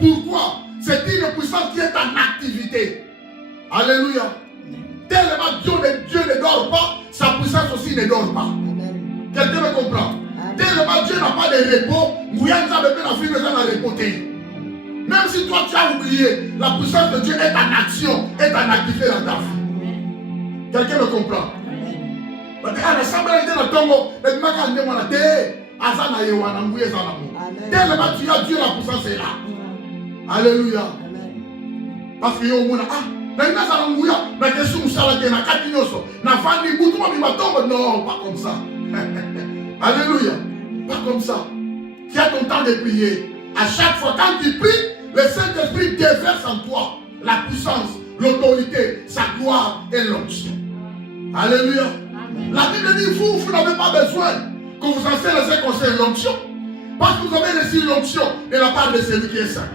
Pourquoi? C'est une puissance qui est en activité. Alléluia. Tellement Dieu ne dort pas, sa puissance aussi ne dort pas. Amen. Quelqu'un me comprend? Tellement Dieu n'a pas de repos, même si toi tu as oublié, la puissance de Dieu est en action, est en activité dans ta vie. Quelqu'un me comprend? Tellement tu as Dieu, la puissance est là. Alléluia. Parce que non, pas comme ça. Alléluia. Pas comme ça. Tu as ton temps de prier. À chaque fois, quand tu pries, le Saint-Esprit déverse en toi la puissance, l'autorité, sa gloire et l'onction. Alléluia. La Bible dit, vous n'avez pas besoin que vous enseignez ce conseil, l'onction. Parce que vous avez reçu l'onction de la part de celui qui est saint.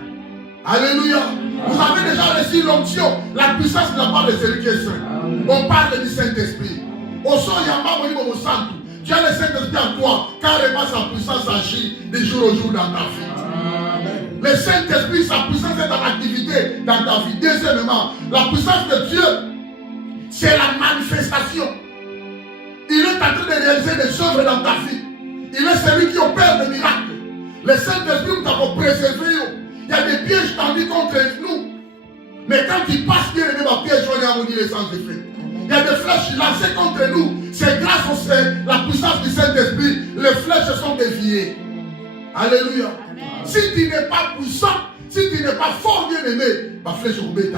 Alléluia. Vous avez déjà reçu l'onction, la puissance de la part de celui qui est saint. On parle du Saint-Esprit. Au son, il y a pas au niveau santo. Tu as le Saint-Esprit en toi, car sa puissance agit de jour au jour dans ta vie. Le Saint-Esprit, sa puissance est en activité dans ta vie. Deuxièmement, la puissance de Dieu, c'est la manifestation. Il est en train de réaliser des œuvres dans ta vie. Il est celui qui opère des miracles. Le Saint-Esprit nous a préservé. Il y a des pièges tendus contre nous. Mais quand il passe bien aimé, ma piège, on est abonné les sens de fait. Il y a des flèches lancées contre nous. C'est grâce à la puissance du Saint-Esprit. Les flèches sont déviées. Alléluia. Amen. Si tu n'es pas puissant, si tu n'es pas fort bien aimé, ma flèche est roubée.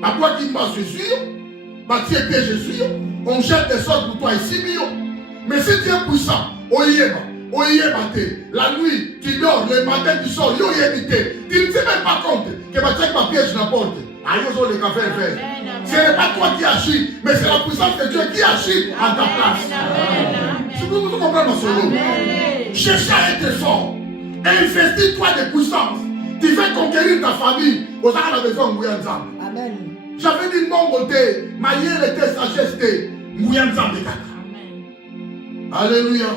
Ma quoi qui passe Jésus, ma tiers pied Jésus, on jette des sorts pour toi ici. Mais si tu es puissant, la nuit, tu dors, le matin tu sors, tu ne te sais même pas compte que ma piège n'apporte. Ce n'est pas toi qui agis, mais c'est la puissance de Dieu qui agit en ta place. Vous comprenez mon solo? Cherche à être fort. Investis-toi de puissance. Tu veux conquérir ta famille. Vous avez la besoin de Amen. J'avais dit mon côté, ma yelle était sagesse. Alléluia.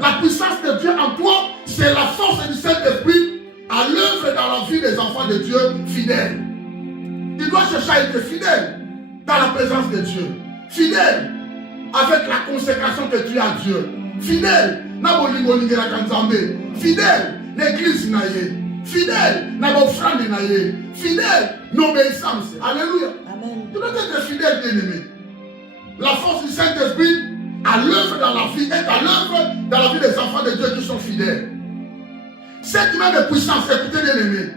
La puissance de Dieu en toi, c'est la force du Saint-Esprit à l'œuvre dans la vie des enfants de Dieu fidèles. Tu dois chercher à être fidèle dans la présence de Dieu. Fidèle avec la consécration que tu as à Dieu. Fidèle, fidèle, l'église naïe. Fidèle, l'offrande naïe. Fidèle, l'obéissance. Alléluia. Amen. Tu dois être fidèle, bien-aimé. La force du Saint-Esprit à l'œuvre dans la vie est à l'œuvre dans la vie des enfants de Dieu qui sont fidèles. Cette même puissance, écoutez bien aimé,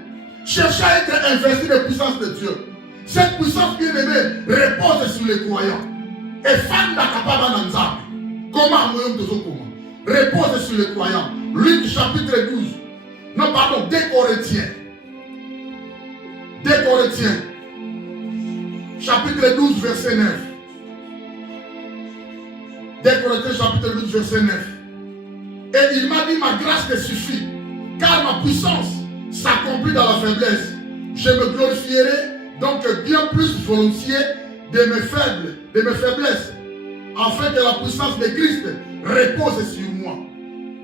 cherchez à être investi de puissance de Dieu. Cette puissance bien aimée repose sur les croyants. Et fan d'Akapaba Nanzab, comment repose sur les croyants. Luc chapitre 12. Non, pardon, 2 Corinthiens. 2 Corinthiens. chapitre 12, verset 9. 2 Corinthiens chapitre 12, verset 9. Et il m'a dit, ma grâce te suffit, car ma puissance s'accomplit dans la faiblesse. Je me glorifierai donc bien plus volontiers de mes faiblesses, afin que la puissance de Christ repose sur moi.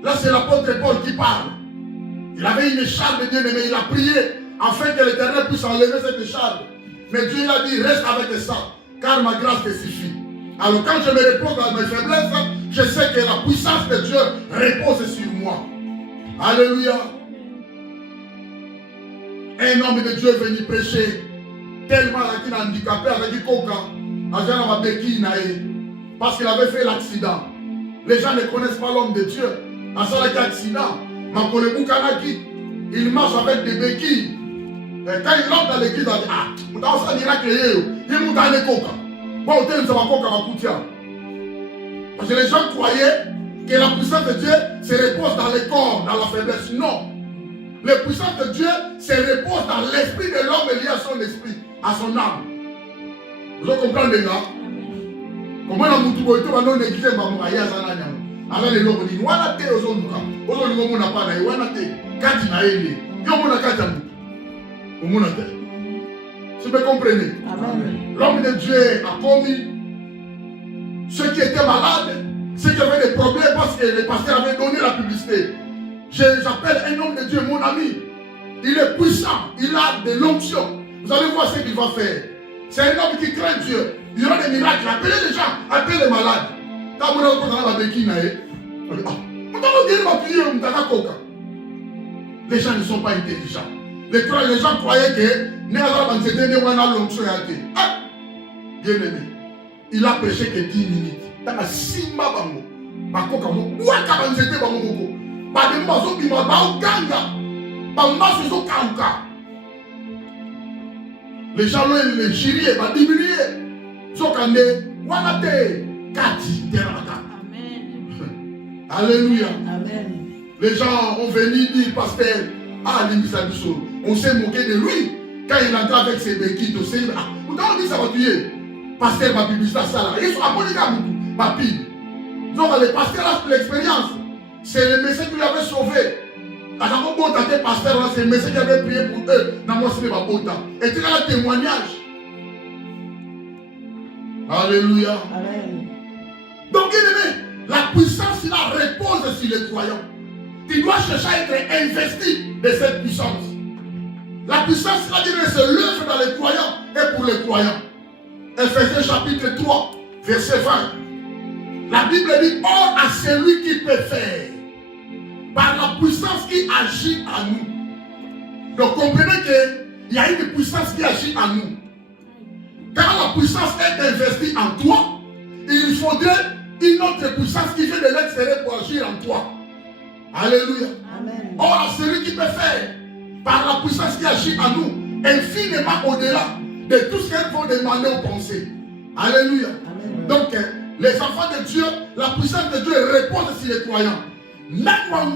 Là, c'est l'apôtre Paul qui parle. Il avait une écharpe de bien-aimé, il a prié afin que l'Éternel puisse enlever cette écharpe. Mais Dieu il a dit, reste avec ça, car ma grâce te suffit. Alors quand je me repose dans mes faiblesses, je sais que la puissance de Dieu repose sur moi. Alléluia. Un homme de Dieu est venu prêcher, tellement il a été handicapé avec du coca, parce qu'il avait fait l'accident. Les gens ne connaissent pas l'homme de Dieu. À ça, il y a accident. Il marche avec des béquilles. Et quand il entre dans l'église, il dit, ah, ça miracle, il est monté à coca. Bon, il ça va coca. Parce que les gens croyaient que la puissance de Dieu se repose dans le corps, dans la faiblesse. Non. La puissance de Dieu se repose dans l'esprit de l'homme lié à son esprit, à son âme. Vous comprenez, les gars? Comment la moutoubouito va non négliger ma mouraïa zananya? Alors les lobes disent, wana te ozonuka, ozonuka mona pa na wana te, kati na ele, yo mona kati amu, mona te. Si vous comprenez? Amen. L'homme de Dieu a commis ceux qui étaient malades, ceux qui avaient des problèmes parce que les pasteurs avaient donné la publicité. J'appelle un homme de Dieu mon ami. Il est puissant, il a de l'onction. Vous allez voir ce qu'il va faire. C'est un homme qui craint Dieu. Il y aura des miracles. Appelez les gens, appelez les malades. Quand vous avez la béquille, les gens ne sont pas intelligents. Les gens croyaient que bien aimé, il a prêché que 10 minutes. Les gens les chirier, va diminuer. Alléluia. Amen. Les gens ont venu dire, pasteur, ah, on s'est moqué de lui. Quand il entre avec ses béquilles, on dit, ça va tuer. Pasteur, ma publicité, ça là. Ils sont abonnés à ma Bible. Donc, les pasteurs ont l'expérience. C'est le message qui lui avait sauvé. Quand on a été pasteur, c'est le message qui avait prié pour eux. Et tu as un témoignage. Alléluia. Amen. Donc, bien aimé, la puissance là repose sur les croyants. Tu dois chercher à être investi de cette puissance. La puissance là se lève dans les croyants et pour les croyants. Ephésiens chapitre 3, verset 20. La Bible dit, or à celui qui peut faire, par la puissance qui agit en nous. Donc comprenez qu'il y a une puissance qui agit en nous. Quand la puissance est investie en toi, il faudrait une autre puissance qui vient de l'extérieur pour agir en toi. Alléluia. Amen. Or à celui qui peut faire, par la puissance qui agit en nous, infiniment au-delà de tout ce qu'elles vont demander aux pensées. Alléluia. Amen. Donc, les enfants de Dieu, la puissance de Dieu repose sur les croyants. Même quand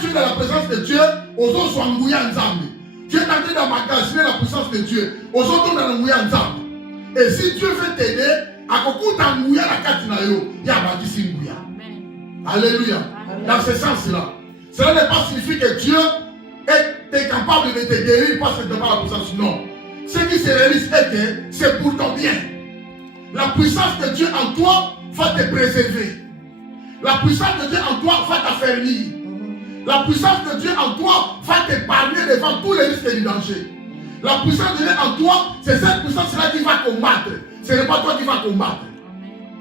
tu es dans la présence de Dieu, aux autres sont engouillés ensemble. Tu es en train d'emmagasiner la puissance de Dieu. Aux autres sont engouillés ensemble. Et si Dieu veut t'aider, à beaucoup d'engouillés la carte nayo, il y a bâti ngouya. Alléluia. Dans ce sens-là, cela n'est pas signifie que Dieu est capable de te guérir parce que tu n'as pas la puissance. Non. Ce qui se réalise est que c'est pour ton bien. La puissance de Dieu en toi va te préserver. La puissance de Dieu en toi va t'affermir. La puissance de Dieu en toi va t'épargner devant tous les risques et dangers. La puissance de Dieu en toi, c'est cette puissance-là qui va combattre. Ce n'est pas toi qui vas combattre.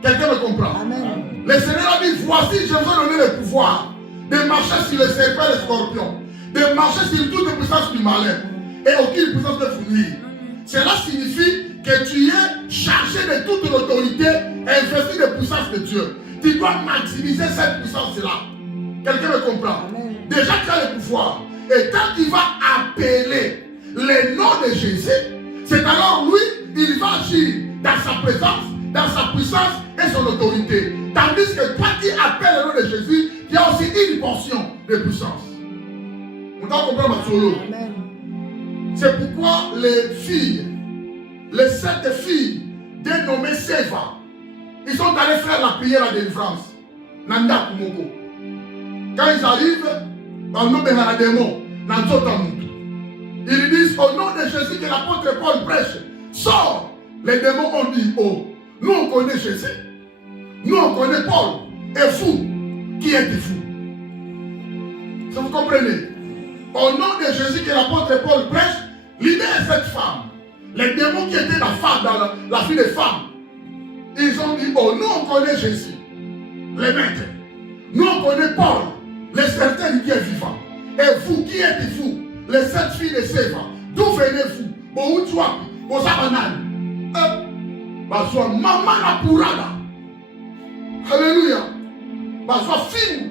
Quelqu'un me comprend? Amen. Le Seigneur a dit, voici, je vous ai donné le pouvoir de marcher sur les serpents et les scorpions, de marcher sur toutes les puissances du malin et aucune puissance de vous nuire. Cela signifie que tu es chargé de toute l'autorité et investi de puissance de Dieu. Tu dois maximiser cette puissance-là. Quelqu'un me comprend? Amen. Déjà, tu as le pouvoir. Et quand tu vas appeler le nom de Jésus, c'est alors lui, il va agir dans sa présence, dans sa puissance et son autorité. Tandis que toi qui appelles le nom de Jésus, il y a aussi une portion de puissance. Vous comprenez ma solo? Amen. C'est pourquoi les filles les 7 filles dénommées Séva, ils sont allés faire la prière à délivrance. Nanda Kumoko. Quand ils arrivent, en nom de la démon, ils disent au nom de Jésus que l'apôtre Paul prêche, sors. Les démons ont dit, oh, nous on connaît Jésus, nous on connaît Paul, et vous, qui êtes vous? Ça vous comprenez? Au nom de Jésus que l'apôtre Paul prêche, l'idée est cette femme. Les démons qui étaient dans la fille des femmes, ils ont dit, oh, nous on connaît Jésus, les maîtres. Nous on connaît Paul, les certains qui est vivant. Et vous, qui êtes-vous? Les 7 filles de Séva, d'où venez-vous? Bon, où tu as? Bon, ça banal. Baswa maman la pourada. Alléluia. Baswa film.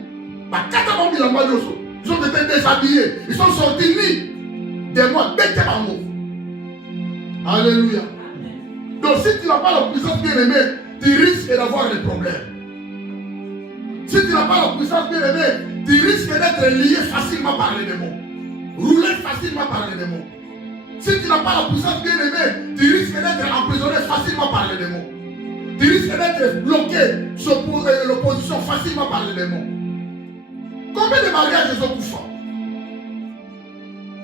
Bakata bambi la malioso. Ils ont été déshabillés. Ils sont sortis nus. Des mois bête bango. Alléluia. Donc si tu n'as pas la puissance bien-aimée, tu risques d'avoir des problèmes. Si tu n'as pas la puissance bien-aimée, tu risques d'être lié facilement par les démons. Roulé facilement par les démons. Si tu n'as pas la puissance bien-aimée, tu risques d'être emprisonné facilement par les démons. Tu risques d'être bloqué sur l'opposition facilement par les démons. Combien de mariages sont bouffants?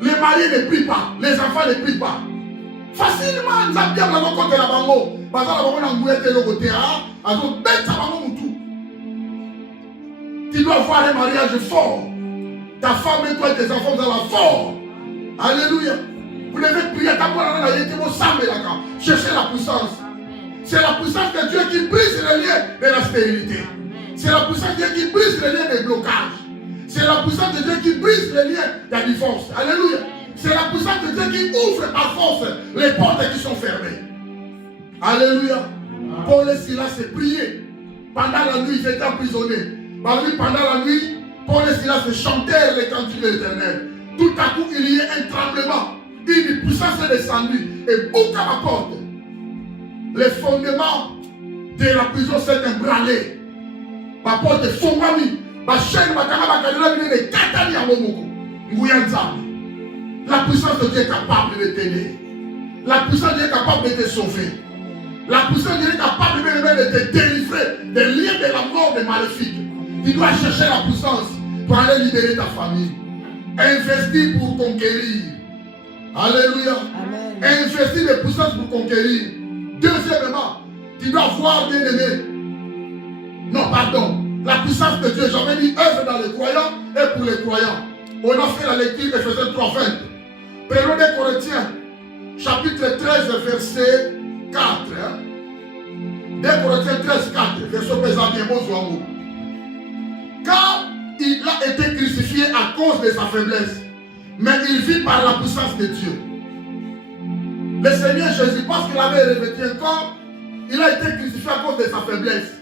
Les mariés ne prient pas, les enfants ne prient pas. Facilement, nous avons bien la banque de la bango. Parce que la banque n'a pas été le côté. Tu dois avoir un mariage fort. Ta femme et toi et tes enfants, vous allez avoir fort. Alléluia. Vous devez prier. Cherchez la puissance. C'est la puissance de Dieu qui brise les liens de la stérilité. C'est la puissance de Dieu qui brise les liens des blocages. C'est la puissance de Dieu qui brise les liens de la divorce. Alléluia. C'est la puissance de Dieu qui ouvre par force les portes qui sont fermées. Alléluia. Paul et Silas se priaient. Pendant la nuit, ils étaient emprisonnés. Pendant la nuit, Paul et Silas se chantèrent les cantiques de l'Éternel. Tout à coup, il y a un tremblement. Une puissance est descendue et boucle à la porte. Les fondements de la prison s'est ébranlé. La porte est fondée. La chaîne, la puissance de Dieu est capable de t'aider. La puissance de Dieu est capable de te sauver. La puissance de Dieu est capable de te délivrer des liens de la mort des maléfiques. Tu dois chercher la puissance pour aller libérer ta famille. Investir pour conquérir. Alléluia. Amen. Investir des puissances pour conquérir. Deuxièmement, tu dois voir bien aimé. Non, pardon. La puissance de Dieu, j'avais dit œuvre dans les croyants et pour les croyants. On a fait la lecture Ephésiens 3:20. Prenons des Corinthiens, chapitre 13, verset 4. 2 Corinthiens 13, 4. Verset pesant bien, bonjour. Car il a été crucifié à cause de sa faiblesse, mais il vit par la puissance de Dieu. Le Seigneur Jésus, parce qu'il avait revêtu un corps, il a été crucifié à cause de sa faiblesse.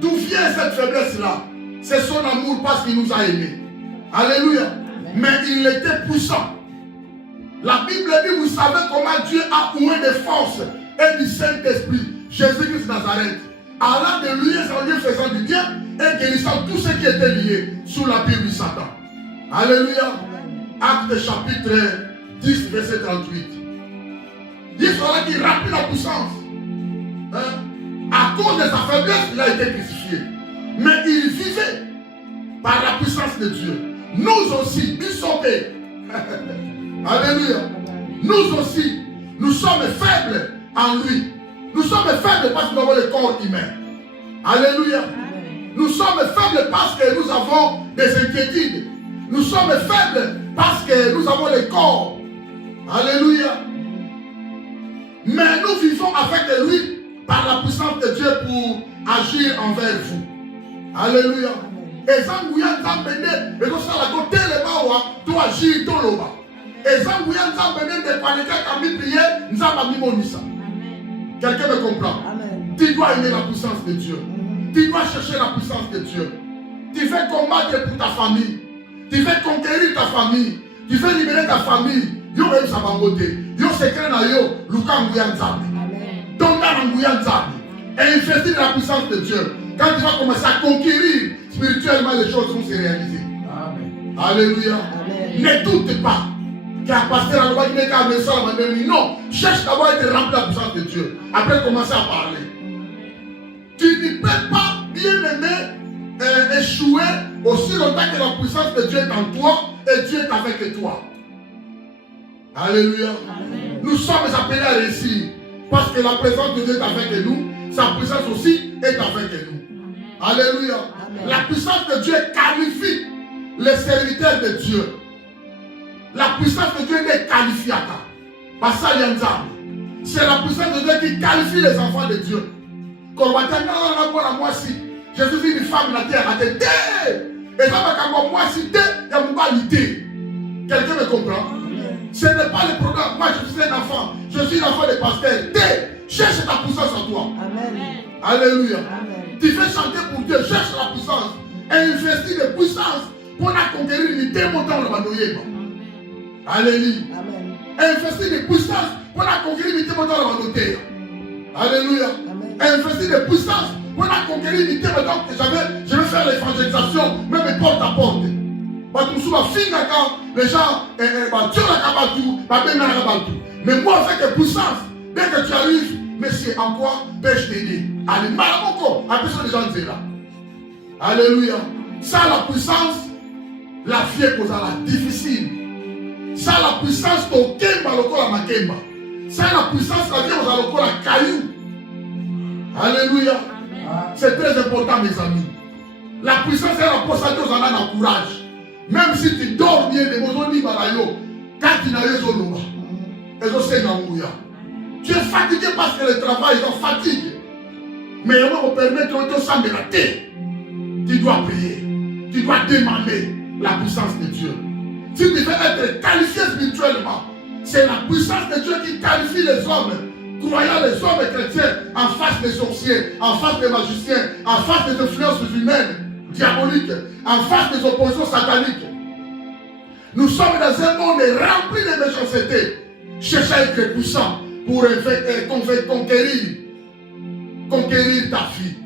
D'où vient cette faiblesse-là? C'est son amour parce qu'il nous a aimés. Alléluia. Mais il était puissant. La Bible dit, vous savez comment Dieu a oué de force et du Saint-Esprit. Jésus-Christ de Nazareth. Allant de lieu en lieu faisant du bien et guérissant tous ceux qui étaient liés sous la pire du Satan. Alléluia. Acte chapitre 10, verset 38. Il faudra qu'il remplit la puissance. À cause de sa faiblesse, il a été crucifié. Mais il vivait par la puissance de Dieu. Nous aussi, nous sommes. Alléluia. Nous aussi, nous sommes faibles en lui. Nous sommes faibles parce que nous avons le corps humain. Alléluia. Nous sommes faibles parce que nous avons des inquiétudes. Nous sommes faibles parce que nous avons le corps. Alléluia. Mais nous vivons avec lui par la puissance de Dieu pour agir envers vous. Alléluia. Et Zangouya Zambene, et nous sommes à côté de Mawa, tu agis tout le bas. Et Zangouya Zambene, de Paleka Kami prier, nous avons mis Monissa. Quelqu'un me comprend? Amen. Tu dois aimer la puissance de Dieu. Tu dois chercher la puissance de Dieu. Tu veux combattre pour ta famille. Tu veux conquérir ta famille. Tu veux libérer ta famille. Yo même ça va voter. Yo secret na yo, Luka Ngouya Nzambe. Donc dans Ngouya Nzambe. Et investir dans la puissance de Dieu. Quand tu vas commencer à conquérir spirituellement, les choses vont se réaliser. Amen. Alléluia. Amen. Ne doute pas car pasteur a dit que non, cherche d'abord à être rempli de la puissance de Dieu. Après, commencer à parler. Tu ne peux pas, bien aimé, échouer aussi longtemps que la puissance de Dieu est en toi et Dieu est avec toi. Alléluia. Amen. Nous sommes appelés à réussir parce que la présence de Dieu est avec nous, sa puissance aussi est avec nous. Amen. Alléluia. Amen. La puissance de Dieu qualifie les serviteurs de Dieu. La puissance de Dieu n'est qualifiée. C'est la puissance de Dieu qui qualifie les enfants de Dieu. Je suis une femme la terre, et ça va comme moi si il y a mon qualité. Quelqu'un me comprend? Ce n'est pas le problème. Moi je suis un enfant, je suis l'enfant des pasteurs. Cherche ta puissance en toi. Amen. Alléluia. Amen. Tu fais chanter pour Dieu, cherche la puissance. Et investis de puissance pour conquérir l'unité montant le bandoyer. Alléluia. Amen. Investis de puissance pour conquérir l'unité montant le bandoyer. Alléluia. Investis de puissance pour conquérir l'unité montant que je vais faire l'évangélisation, même porte à porte. Les gens, mais moi avec puissance, dès que tu arrives, monsieur, en quoi peux-je t'aider? Allez, malamoko, après ça les gens disent là. Alléluia. Ça la puissance, la vie est difficile. Ça la puissance, ton kemba lokola makemba. Ça la puissance, la vie est lokola caillou. Alléluia. C'est très important mes amis. La puissance est la puissance de Zana courage. Même si tu dors bien, les mots disent quand tu n'as pas de tu es fatigué parce que le travail est fatigué. Mais on va permettre de s'en la terre. Tu dois prier. Tu dois demander la puissance de Dieu. Si tu veux être qualifié spirituellement, c'est la puissance de Dieu qui qualifie les hommes. Croyant les hommes chrétiens en face des sorciers, en face des magiciens, en face des influences humaines, diaboliques, en face des oppositions sataniques. Nous sommes dans un monde rempli de méchanceté. Cherche à être puissant pour conquérir ta fille,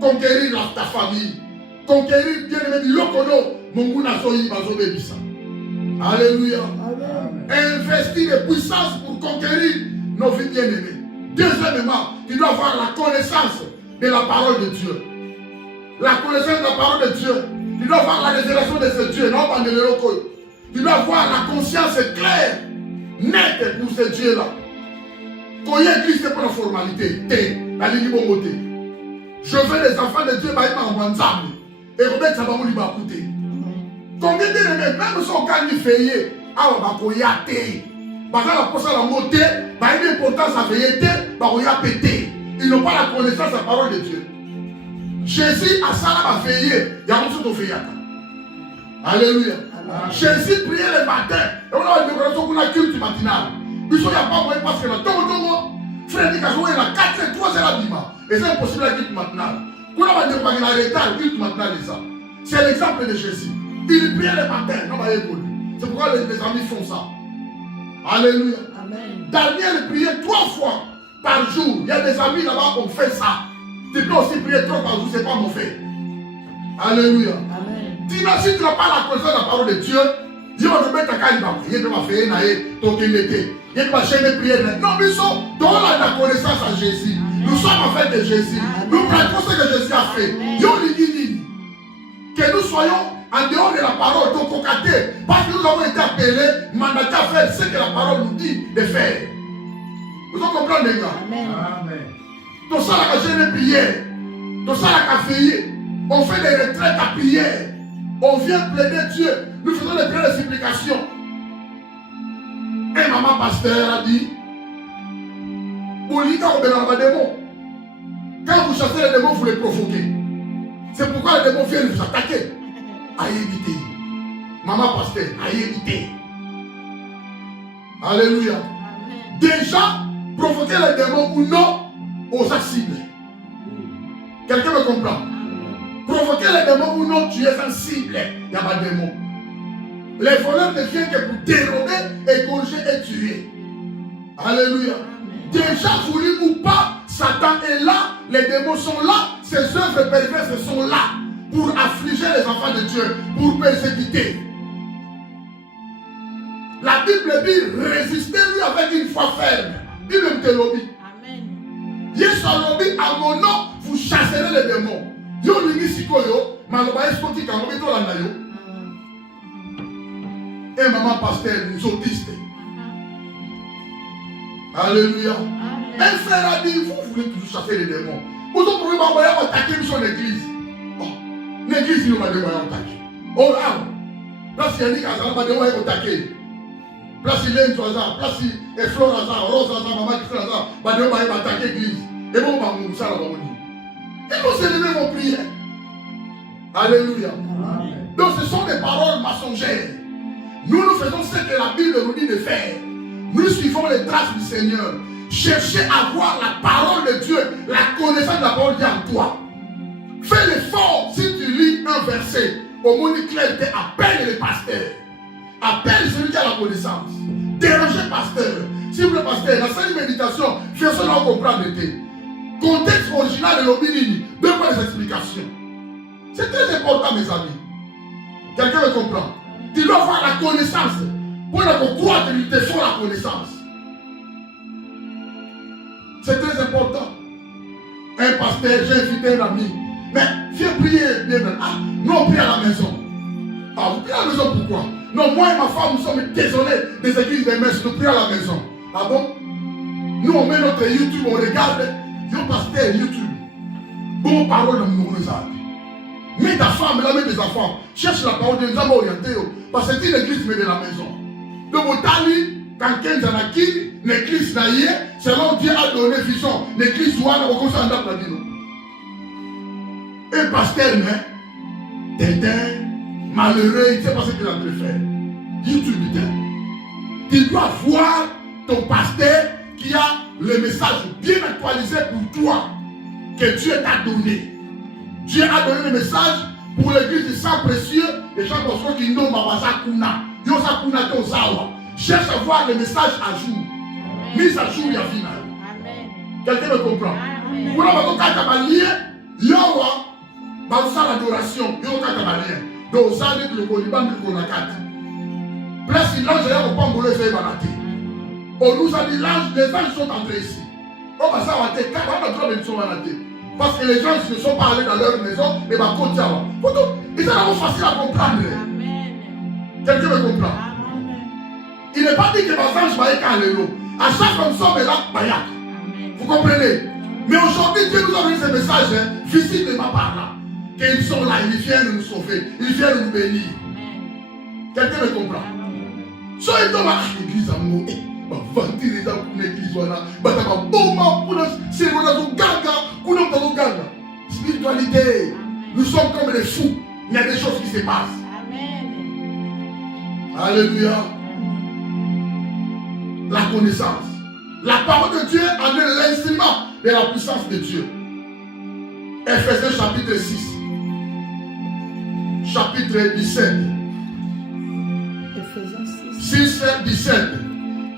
conquérir ta famille, conquérir bien aimé Lokono, Monguna Soyi Bazobebisa. Alléluia. Investis de puissance pour conquérir nos vies bien aimées. Deuxièmement, tu dois avoir la connaissance de la parole de Dieu. La connaissance de la parole de Dieu. Tu dois avoir la révélation de ce Dieu. Non, pas de l'Eloko. Tu dois avoir la conscience claire, nette pour ce Dieu-là. Quand il y a Christ pour la formalité, la ligne beauté. Je veux les enfants de Dieu, en Wanzam. Et Robert Sabamou lui va écouter. Combien de même si on gagne veiller, on va coyater. Parce que la personne a monté, il y a une importance à veiller, il y a pété. Ils n'ont pas la connaissance de la parole de Dieu. Jésus a ça à veiller, il y a un autre veiller. Alléluia. Jésus priait le matin. Et on a une décoration pour la culte matinale. Il n'y a pas moyen parce que là, frère, il y a 4 et 3 heures à dimanche. Et c'est impossible la culte matinale. Pour la dire qu'il y a un retard, la culte matinale est ça. C'est l'exemple de Jésus. Il priait le matin. C'est pourquoi les amis font ça. Alléluia. Amen. Daniel priait 3 fois par jour. Il y a des amis là-bas qui ont fait ça. Tu peux aussi prier 3 par jour, ce n'est pas mauvais. Alléluia. Amen. Si tu n'as pas la connaissance de la parole de Dieu, Dieu va te mettre à faire. Il va faire ton télété. Il va chaîner prière. Non, nous sommes dans la connaissance à Jésus. Nous sommes en fait de Jésus. Nous prêtons ce que Jésus a fait. Que nous soyons en dehors de la parole, donc cocaté, parce que nous avons été appelés, mandatés à faire ce que la parole nous dit de faire. Vous comprenez, les gars? Amen. Tout ça, la chaîne prière. Tout ça, la veiller. On fait des retraites à prière. On vient plaider Dieu. Nous faisons des prières de supplication. Et maman pasteur a dit, quand vous chassez les démons, vous les provoquez. C'est pourquoi les démons viennent vous attaquer. À éviter. Maman pasteur, à éviter. Alléluia. Amen. Déjà, provoquer les démons ou non, aux cibles. Quelqu'un me comprend? Provoquer les démons ou non, tu es un cible. Il n'y a pas de démon. Les voleurs ne viennent que pour dérober, égorger et tuer. Alléluia. Déjà voulu ou pas, Satan est là, les démons sont là, ses œuvres perverses sont là pour affliger les enfants de Dieu, pour persécuter. La Bible Bible dit résistez-lui avec une foi ferme. Bible te lobby. Amen. Yesu alobi à mon nom vous chasserez les démons. Yo lingi sikoyo maloba escoti kango betolanda yo. Et maman pasteur nous autistes. Alléluia. Un frère a dit vous voulez toujours chasser les démons. Vous pouvez m'envoyer attaquer sur l'église. L'église il va devoir attaquer. Oh là. Place il y a dit qu'à va devoir attaquer. Place il est toi ça, place il est fleur ça, rose ça, maman qui fait ça, va devoir attaquer l'église. Et bon va nous ça là va nous. Et nous célébrer vos prières. Alléluia. Donc ce sont des paroles mensongères. Nous faisons ce que la Bible nous dit de faire. Nous suivons les traces du Seigneur. Cherchez à voir la parole de Dieu, la connaissance de la parole de Dieu en toi. Fais l'effort si tu lis un verset. Au monde clair, appelle les pasteurs. Appelle celui qui a la connaissance. Dérangez pasteur. Si vous le pasteur, la seule méditation, personne ne va comprendre. Contexte original de l'obédience. Donne-moi les explications. C'est très important, mes amis. Quelqu'un me comprend? Tu dois avoir la connaissance. Pour qu'on croit que tu te fais la connaissance. C'est très important. Un pasteur, j'ai invité un ami. Mais viens prier bien. Ah, nous on prie à la maison. Ah, vous priez à la maison pourquoi? Non, moi et ma femme, nous sommes désolés des églises des messes, nous prions à la maison. Ah bon? Nous on met notre YouTube, on regarde. Yo pasteur YouTube. Bon parole dans mon message. Mets ta femme, là, mets tes enfants. Cherche la parole de Dieu, orienté. Parce que c'est une église, mais de la maison. Donc, au Tali, quand quelqu'un a qui, l'église n'a rien, selon Dieu a donné vision. L'église doit avoir comme ça, on a dit non. Un pasteur, mais, Tintin, malheureux, il ne sait pas ce qu'il a dû faire. YouTube, tu dois voir ton pasteur qui a le message bien actualisé pour toi, que Dieu t'a donné. Dieu a donné le message pour l'église du sang précieux, les gens pensent qu'ils n'ont pas Kuna. Cherche à voir le message à jour. Mise à jour, il y a final. Quelqu'un me comprend? Pour nous, on va lire, il y aura l'adoration, il y aura donc, ça dit que le Coliban de Konakati. Place, l'ange est au Pangolais, c'est baraté. On nous a dit, les anges sont entrés ici. On va savoir, parce que les gens ne sont pas allés dans leur maison, mais va continuer. Ils sont facile à comprendre. Quelqu'un me comprend? Il n'est pas dit que les anges vont être à l'élo. À chaque fois, nous sommes là, vous comprenez? Mais aujourd'hui, Dieu nous a donné ce message, visite de ma part là. Qu'ils sont là, ils viennent nous sauver, ils viennent nous bénir. Quelqu'un me comprend? Soyez dans l'église à nous. Vantir dans l'église, voilà. Spiritualité. Nous sommes comme des fous. Il y a des choses qui se passent. Alléluia. La connaissance. La parole de Dieu en est l'instrument de la puissance de Dieu. Ephésiens chapitre 6. Chapitre 17. Ephésiens 6. 6, 17.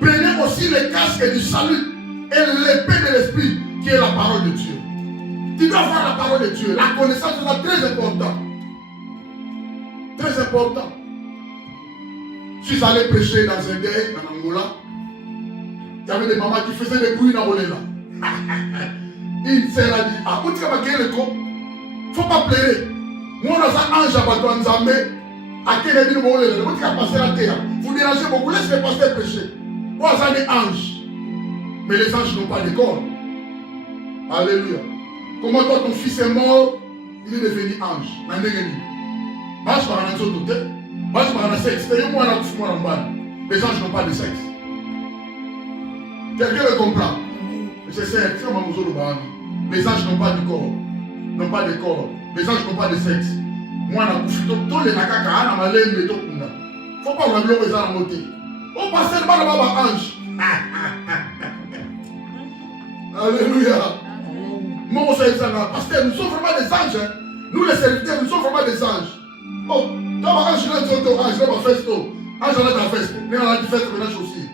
Prenez aussi le casque du salut et l'épée de l'esprit qui est la parole de Dieu. Tu dois voir la parole de Dieu. La connaissance est très importante. Très important. Je suis allé prêcher dans un deuil en Angola. Il y avait des mamans qui faisaient des bruits dans le là. Une sœur a dit, ah, où tu vas gagner le con? Il ne faut pas pleurer. Moi, dans un ange à Batouanzamé, à quel est le où tu vas passer la terre? Vous dérangez beaucoup, laissez le pasteur prêcher. Moi, j'ai des anges. Mais les anges n'ont pas de corps. Alléluia. Comment toi, ton fils est mort, il est devenu ange. Les anges n'ont pas de sexe. Quelqu'un le comprend? Les anges n'ont pas de corps. N'ont pas de corps. Les anges n'ont pas de sexe. Moi, je suis tous les nakaka, je suis il ne faut pas vraiment les anges monter. On passe le mal à ange. Alléluia. Moi, parce que nous sommes vraiment des anges. Nous, les serviteurs, nous sommes vraiment des anges. Oh, toi, ange, là, tu es ange, là, festo. Ange, là, tu festo. Mais on a dit festo, mais aussi.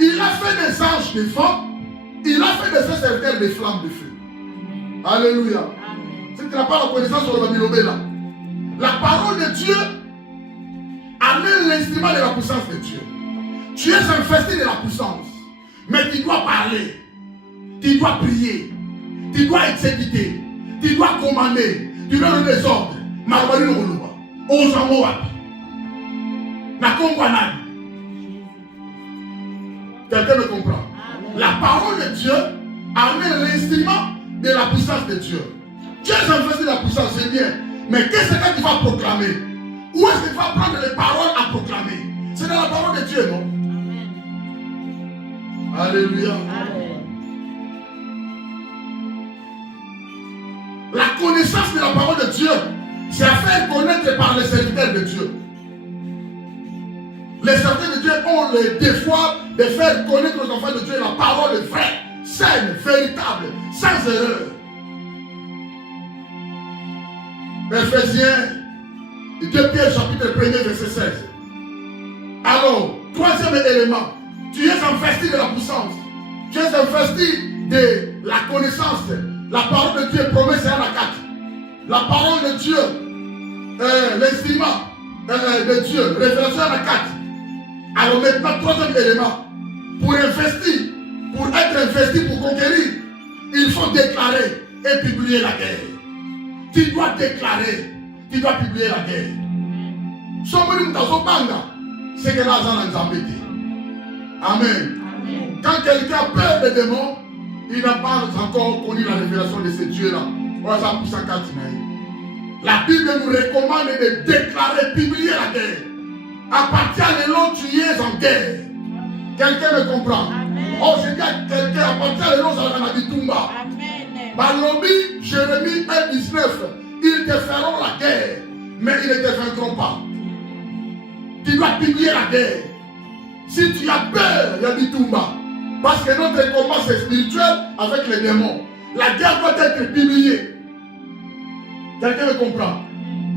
Il a fait des anges de feu. Il a fait de ses serviteurs des flammes de feu. Alléluia. Si tu n'as pas la connaissance sur le Babilobé là, la parole de Dieu a amène l'instrument de la puissance de Dieu. Tu es investi de la puissance. Mais tu dois parler. Tu dois prier. Tu dois exécuter. Tu dois commander. Tu dois donner des ordres. Marabali no Oluwa. Ozamo wapi. Nakongwa nani. Quelqu'un me comprend? La parole de Dieu amène l'instrument de la puissance de Dieu. Tu es investi de la puissance, c'est bien. Mais qu'est-ce que tu vas proclamer? Où est-ce que tu vas prendre les paroles à proclamer? C'est dans la parole de Dieu, non? Amen. Alléluia. Amen. La connaissance de la parole de Dieu, c'est à faire connaître par les serviteurs de Dieu. Les serviteurs de Dieu ont le devoir de faire connaître aux enfants de Dieu la parole vraie, saine, véritable, sans erreur. Ephésiens 2 Pierre chapitre 1er verset 16. Alors, troisième élément, tu es investi de la puissance. Tu es investi de la connaissance. La parole de Dieu, promesse à la 4. La parole de Dieu, l'instrument de Dieu, révélation à la 4. Alors maintenant, troisième élément, pour investir, pour être investi, pour conquérir, il faut déclarer et publier la guerre. Tu dois déclarer, tu dois publier la guerre. C'est que Amen. Quand quelqu'un a peur des démons, il n'a pas encore connu la révélation de ce Dieu-là. La Bible nous recommande de déclarer, publier la guerre. À partir de là, tu es en guerre. Quelqu'un me comprend? Oh, je dis à quelqu'un, à partir de là, ça va être Tumba. Balobi, Jérémie 1,19. Ils te feront la guerre, mais ils ne te vaincront pas. Tu dois publier la guerre. Si tu as peur, il y a du Tumba. Parce que notre combat c'est spirituel avec les démons. La guerre doit être publiée. Quelqu'un me comprend?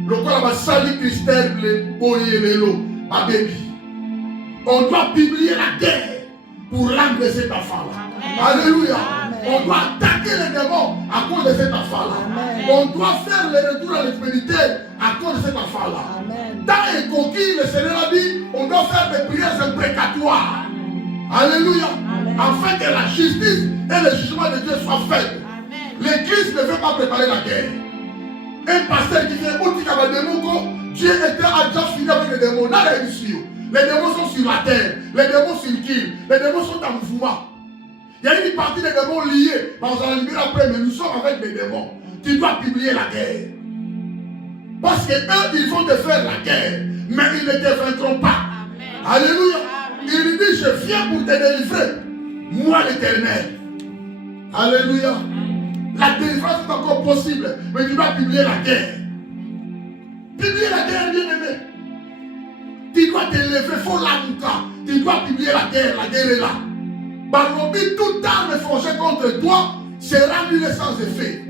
Le corps va salir Christelle, Boyelelo, ma baby. On doit publier la guerre pour l'âme de cette affaire-là. Alléluia. On doit attaquer les démons à cause de cette affaire-là. On doit faire le retour à l'espérité à cause de cette affaire-là. Dans les coquilles, le Seigneur a dit, on doit faire des prières imprécatoires. Alléluia. Afin que la justice et le jugement de Dieu soient faits. L'Église ne veut pas préparer la guerre. Un pasteur qui vient au Tikabademoko, Dieu était à déjà fini avec les démons. Là, les démons sont sur la terre. Les démons circulent. Les démons sont en mouvement. Il y a une partie des démons liés. On s'en libère après, mais nous sommes avec les démons. Tu dois publier la guerre. Parce qu'eux, ils vont te faire la guerre. Mais ils ne te vaincront pas. Amen. Alléluia. Amen. Il dit, je viens pour te délivrer. Moi l'Éternel. Alléluia. Amen. La délivrance est encore possible. Mais tu dois publier la guerre. Publier la guerre, bien aimé. Tu dois te lever, faut l'anka. Tu dois publier la guerre est là. Balobi, toute arme forgée contre toi sera nulle sans effet.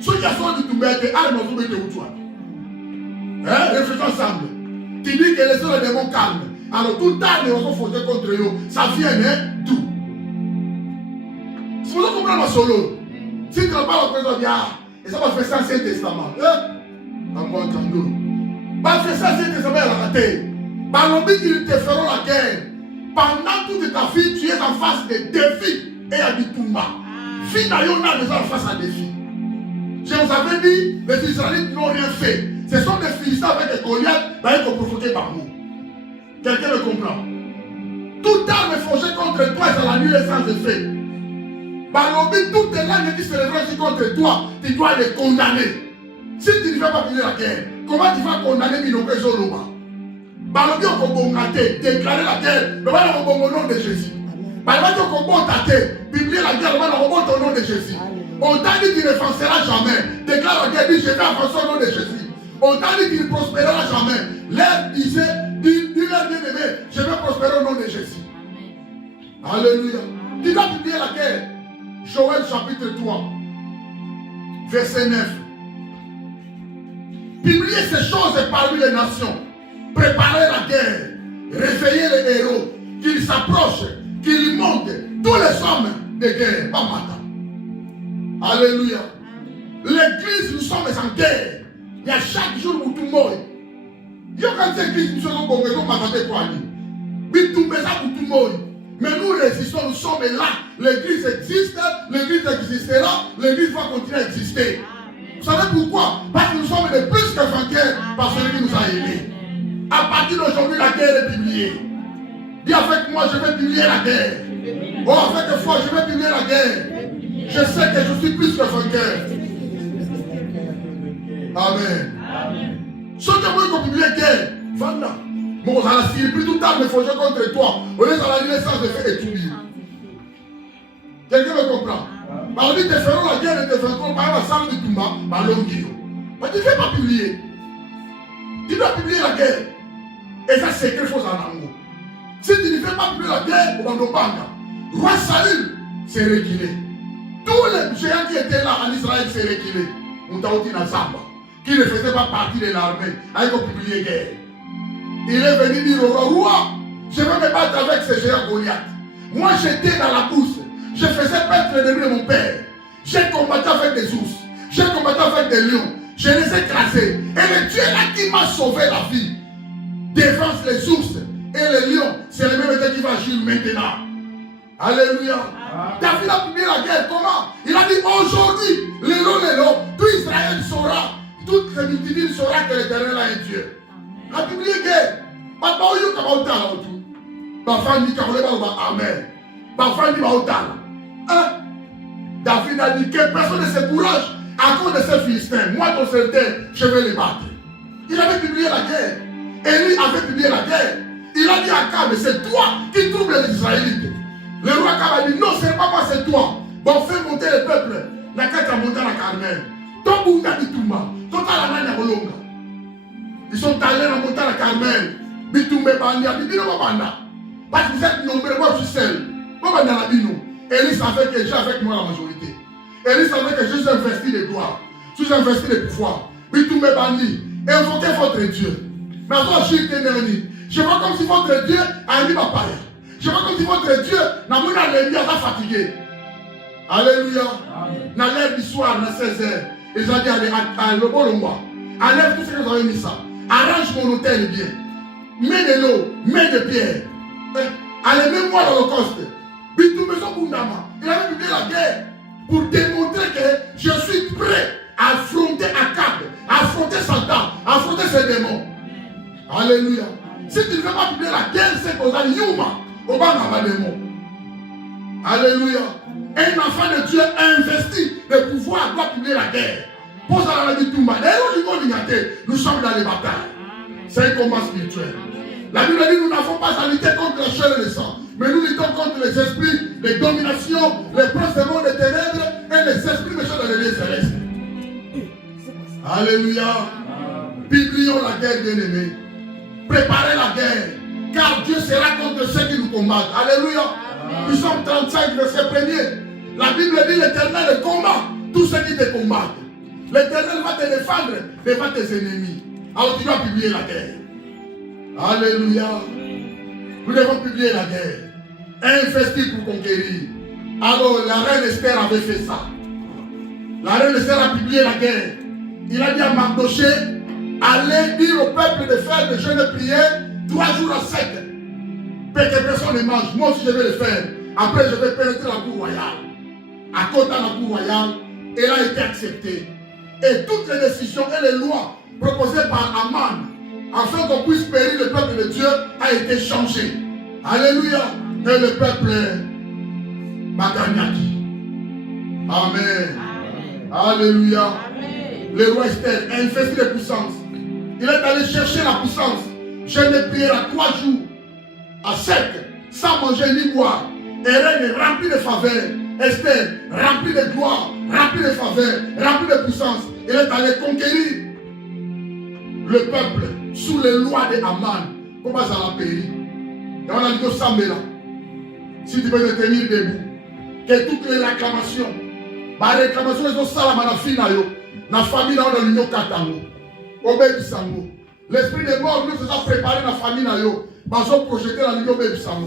Ceux qui sont du tout bête, arme vous mettez où toi. Réfléchissons ensemble. Tu dis que les démons calment. Alors toute arme sont forgée contre eux. Ça vient d'où? Si vous comprenez ma solo, si tu n'as pas le président, et ça va faire ça Ancien Testament. Va faire ça Ancien Testament à la raté. Balobi, ils te feront la guerre. Pendant toute ta vie, tu es en face des défis et à du Tumba. Fille d'Ayona déjà en face à des défis. Je vous avais dit, les Israélites n'ont rien fait. Ce sont des Philistins avec des Goliaths qui ont provoqué par nous. Quelqu'un me comprend? Toute arme forgée contre toi, ça la nuit est sans effet. Balobi, toutes les langues qui se révèlent contre toi, tu dois les condamner. Si tu ne fais pas finir la guerre, comment tu vas condamner Minoké Zoloba? Balobi au Kobongate, déclarer la guerre, le mal au nom de Jésus. Balobi au Kobongate, publier la guerre, le mal au nom de Jésus. On t'a dit qu'il ne avanceras jamais. Déclare la guerre, dit je vais avancer au nom de Jésus. On t'a dit qu'il ne prospérera jamais. L'air disait, dis-leur bien aimé, je vais prospérer au nom de Jésus. Alléluia. Tu dois publier la guerre. Joël chapitre 3, verset 9. Publier ces choses parmi les nations. Préparer la guerre, réveiller les héros, qu'ils s'approchent, qu'ils montent, tous les hommes de guerre, pas matin. Alléluia. L'église, nous sommes en guerre. Il y a chaque jour où tout le monde. Yo quand c'est Christ, nous sommes congrégés, on m'attendait quoi aller. Mais nous résistons, nous sommes là. L'église existe, l'église existera, l'église va continuer à exister. Vous savez pourquoi? Parce que nous sommes de plus que vainqueurs par celui qui nous a aimés. À partir d'aujourd'hui, la guerre est publiée. Dis avec moi, je vais publier la guerre. Oh, avec foi, je vais publier la guerre. Je sais que je suis plus que vainqueur. Amen. Ceux qui ont publié la guerre, voilà. Bon, ça a signé plus tout tard, mais il faut jouer contre toi. Au lieu de la naissance de faire étudier. Quelqu'un me comprend? Par lui, te feront la guerre et te feront par la salle de Toumba, par l'ongio. Mais tu ne fais pas publier. Tu dois publier la guerre. Et ça, c'est quelque chose en amour. Si tu ne fais pas publier la guerre, on va banga. Roi Saül s'est reculé. Tous les géants qui étaient là en Israël s'est reculé. On t'a dit dans Zamba, qui ne faisait pas partie de l'armée, avec publié guerre. Il est venu dire au roi, je vais me battre avec ces géants Goliath. Moi j'étais dans la bourse, je faisais perdre l'ennemi de mon père. J'ai combattu avec des ours, j'ai combattu avec des lions, je les ai écrasés. Et le Dieu là qui m'a sauvé la vie, défense les ours et les lions, c'est le même Dieu qui va agir maintenant. Alléluia. David a publié la guerre, comment? Il a dit aujourd'hui, tout Israël saura, toute les multitudes saura que l'Éternel a un Dieu. La publié guerre. Papa, où est-ce que tu as tout? Papa dit amen. Papa dit David a dit que personne ne se courage à cause de ces Philistins. Moi, ton serviteur, je vais les battre. Il avait publié la guerre. Élie avait publié la guerre. Il a dit à Akab, c'est toi qui troubles les Israélites. Le roi Akab a dit, non, ce n'est pas moi, c'est toi. Bon, fais monter le peuple. La carte a monté à la Carmel. Ton Bounda dit Touma. Ton Talananya Bolonga. Ils sont allés dans la montagne à Carmel. Bitoumbe Bandi, Bino Banda. Parce que vous êtes nombreux, moi je suis seul. Moi, dans la Bino. Élie savait que j'ai avec moi la majorité. Élie savait que je suis investi de gloire. Je suis investi de pouvoir. Bitoumbe Bandi. Invoquez votre Dieu. Mais toi, je vois comme si votre Dieu a mis ma paille. Je vois comme si votre Dieu n'a pas fatigué. Alléluia. Dans l'heure du soir, à 16h, ils ont dit à le bon roi. Enlève tout ce que vous avez mis ça. Arrange mon hôtel bien. Mets de l'eau, mets de pierre. Allez, mets-moi l'Holocauste. Bitou Maison Boundama. Il avait publié la guerre pour démontrer que je suis prêt à affronter Akab, à affronter Satan, à affronter ses démons. Alléluia. Si tu ne veux pas publier la guerre, c'est qu'on a Yuma, au bas de démons. Alléluia. Un enfant de Dieu investi de pouvoir doit publier la guerre. Pose à la vie tout mal. Nous sommes dans les batailles. C'est un combat spirituel. La Bible dit nous n'avons pas à lutter contre la chair et le sang, mais nous luttons contre les esprits, les dominations, les princes des mondes des ténèbres et les esprits méchants de l'église céleste. Alléluia. Publions la guerre, bien-aimés. Préparez la guerre, car Dieu sera contre ceux qui nous combattent. Alléluia. Nous sommes 35, verset 1er. La Bible dit l'Éternel combat tous ceux qui te combattent. L'Éternel va te défendre devant tes ennemis. Alors tu dois publier la guerre. Alléluia. Nous devons publier la guerre. Investir pour conquérir. Alors la reine Esther avait fait ça. La reine Esther a publié la guerre. Il a dit à Mardoché, allez dire au peuple de faire des jeûnes de prière 3 jours à 7. Pour que personne ne mange. Moi aussi je vais le faire. Après je vais pénétrer la cour royale. À côté de la cour royale, elle a été acceptée. Et toutes les décisions et les lois proposées par Aman, afin qu'on puisse périr le peuple de Dieu, a été changé. Alléluia. Et le peuple m'a gagné. Amen. Alléluia. Le roi Esther a investi de puissance. Il est allé chercher la puissance. Je ne prié à 3 jours, à 7, sans manger ni boire. Et reine remplie de faveur. Esther remplie de gloire, remplie de faveur, remplie de puissance. Il est allé conquérir le peuple sous les lois de Aman. Comment ça l'a péri? Et on a dit que Sambela, si tu veux te tenir debout, que toutes les réclamations, les réclamations sont salama na fille na famille na l'union katango, obéissant. L'esprit de mort nous a préparé la famille na yo, baso projeté la l'union obéissant.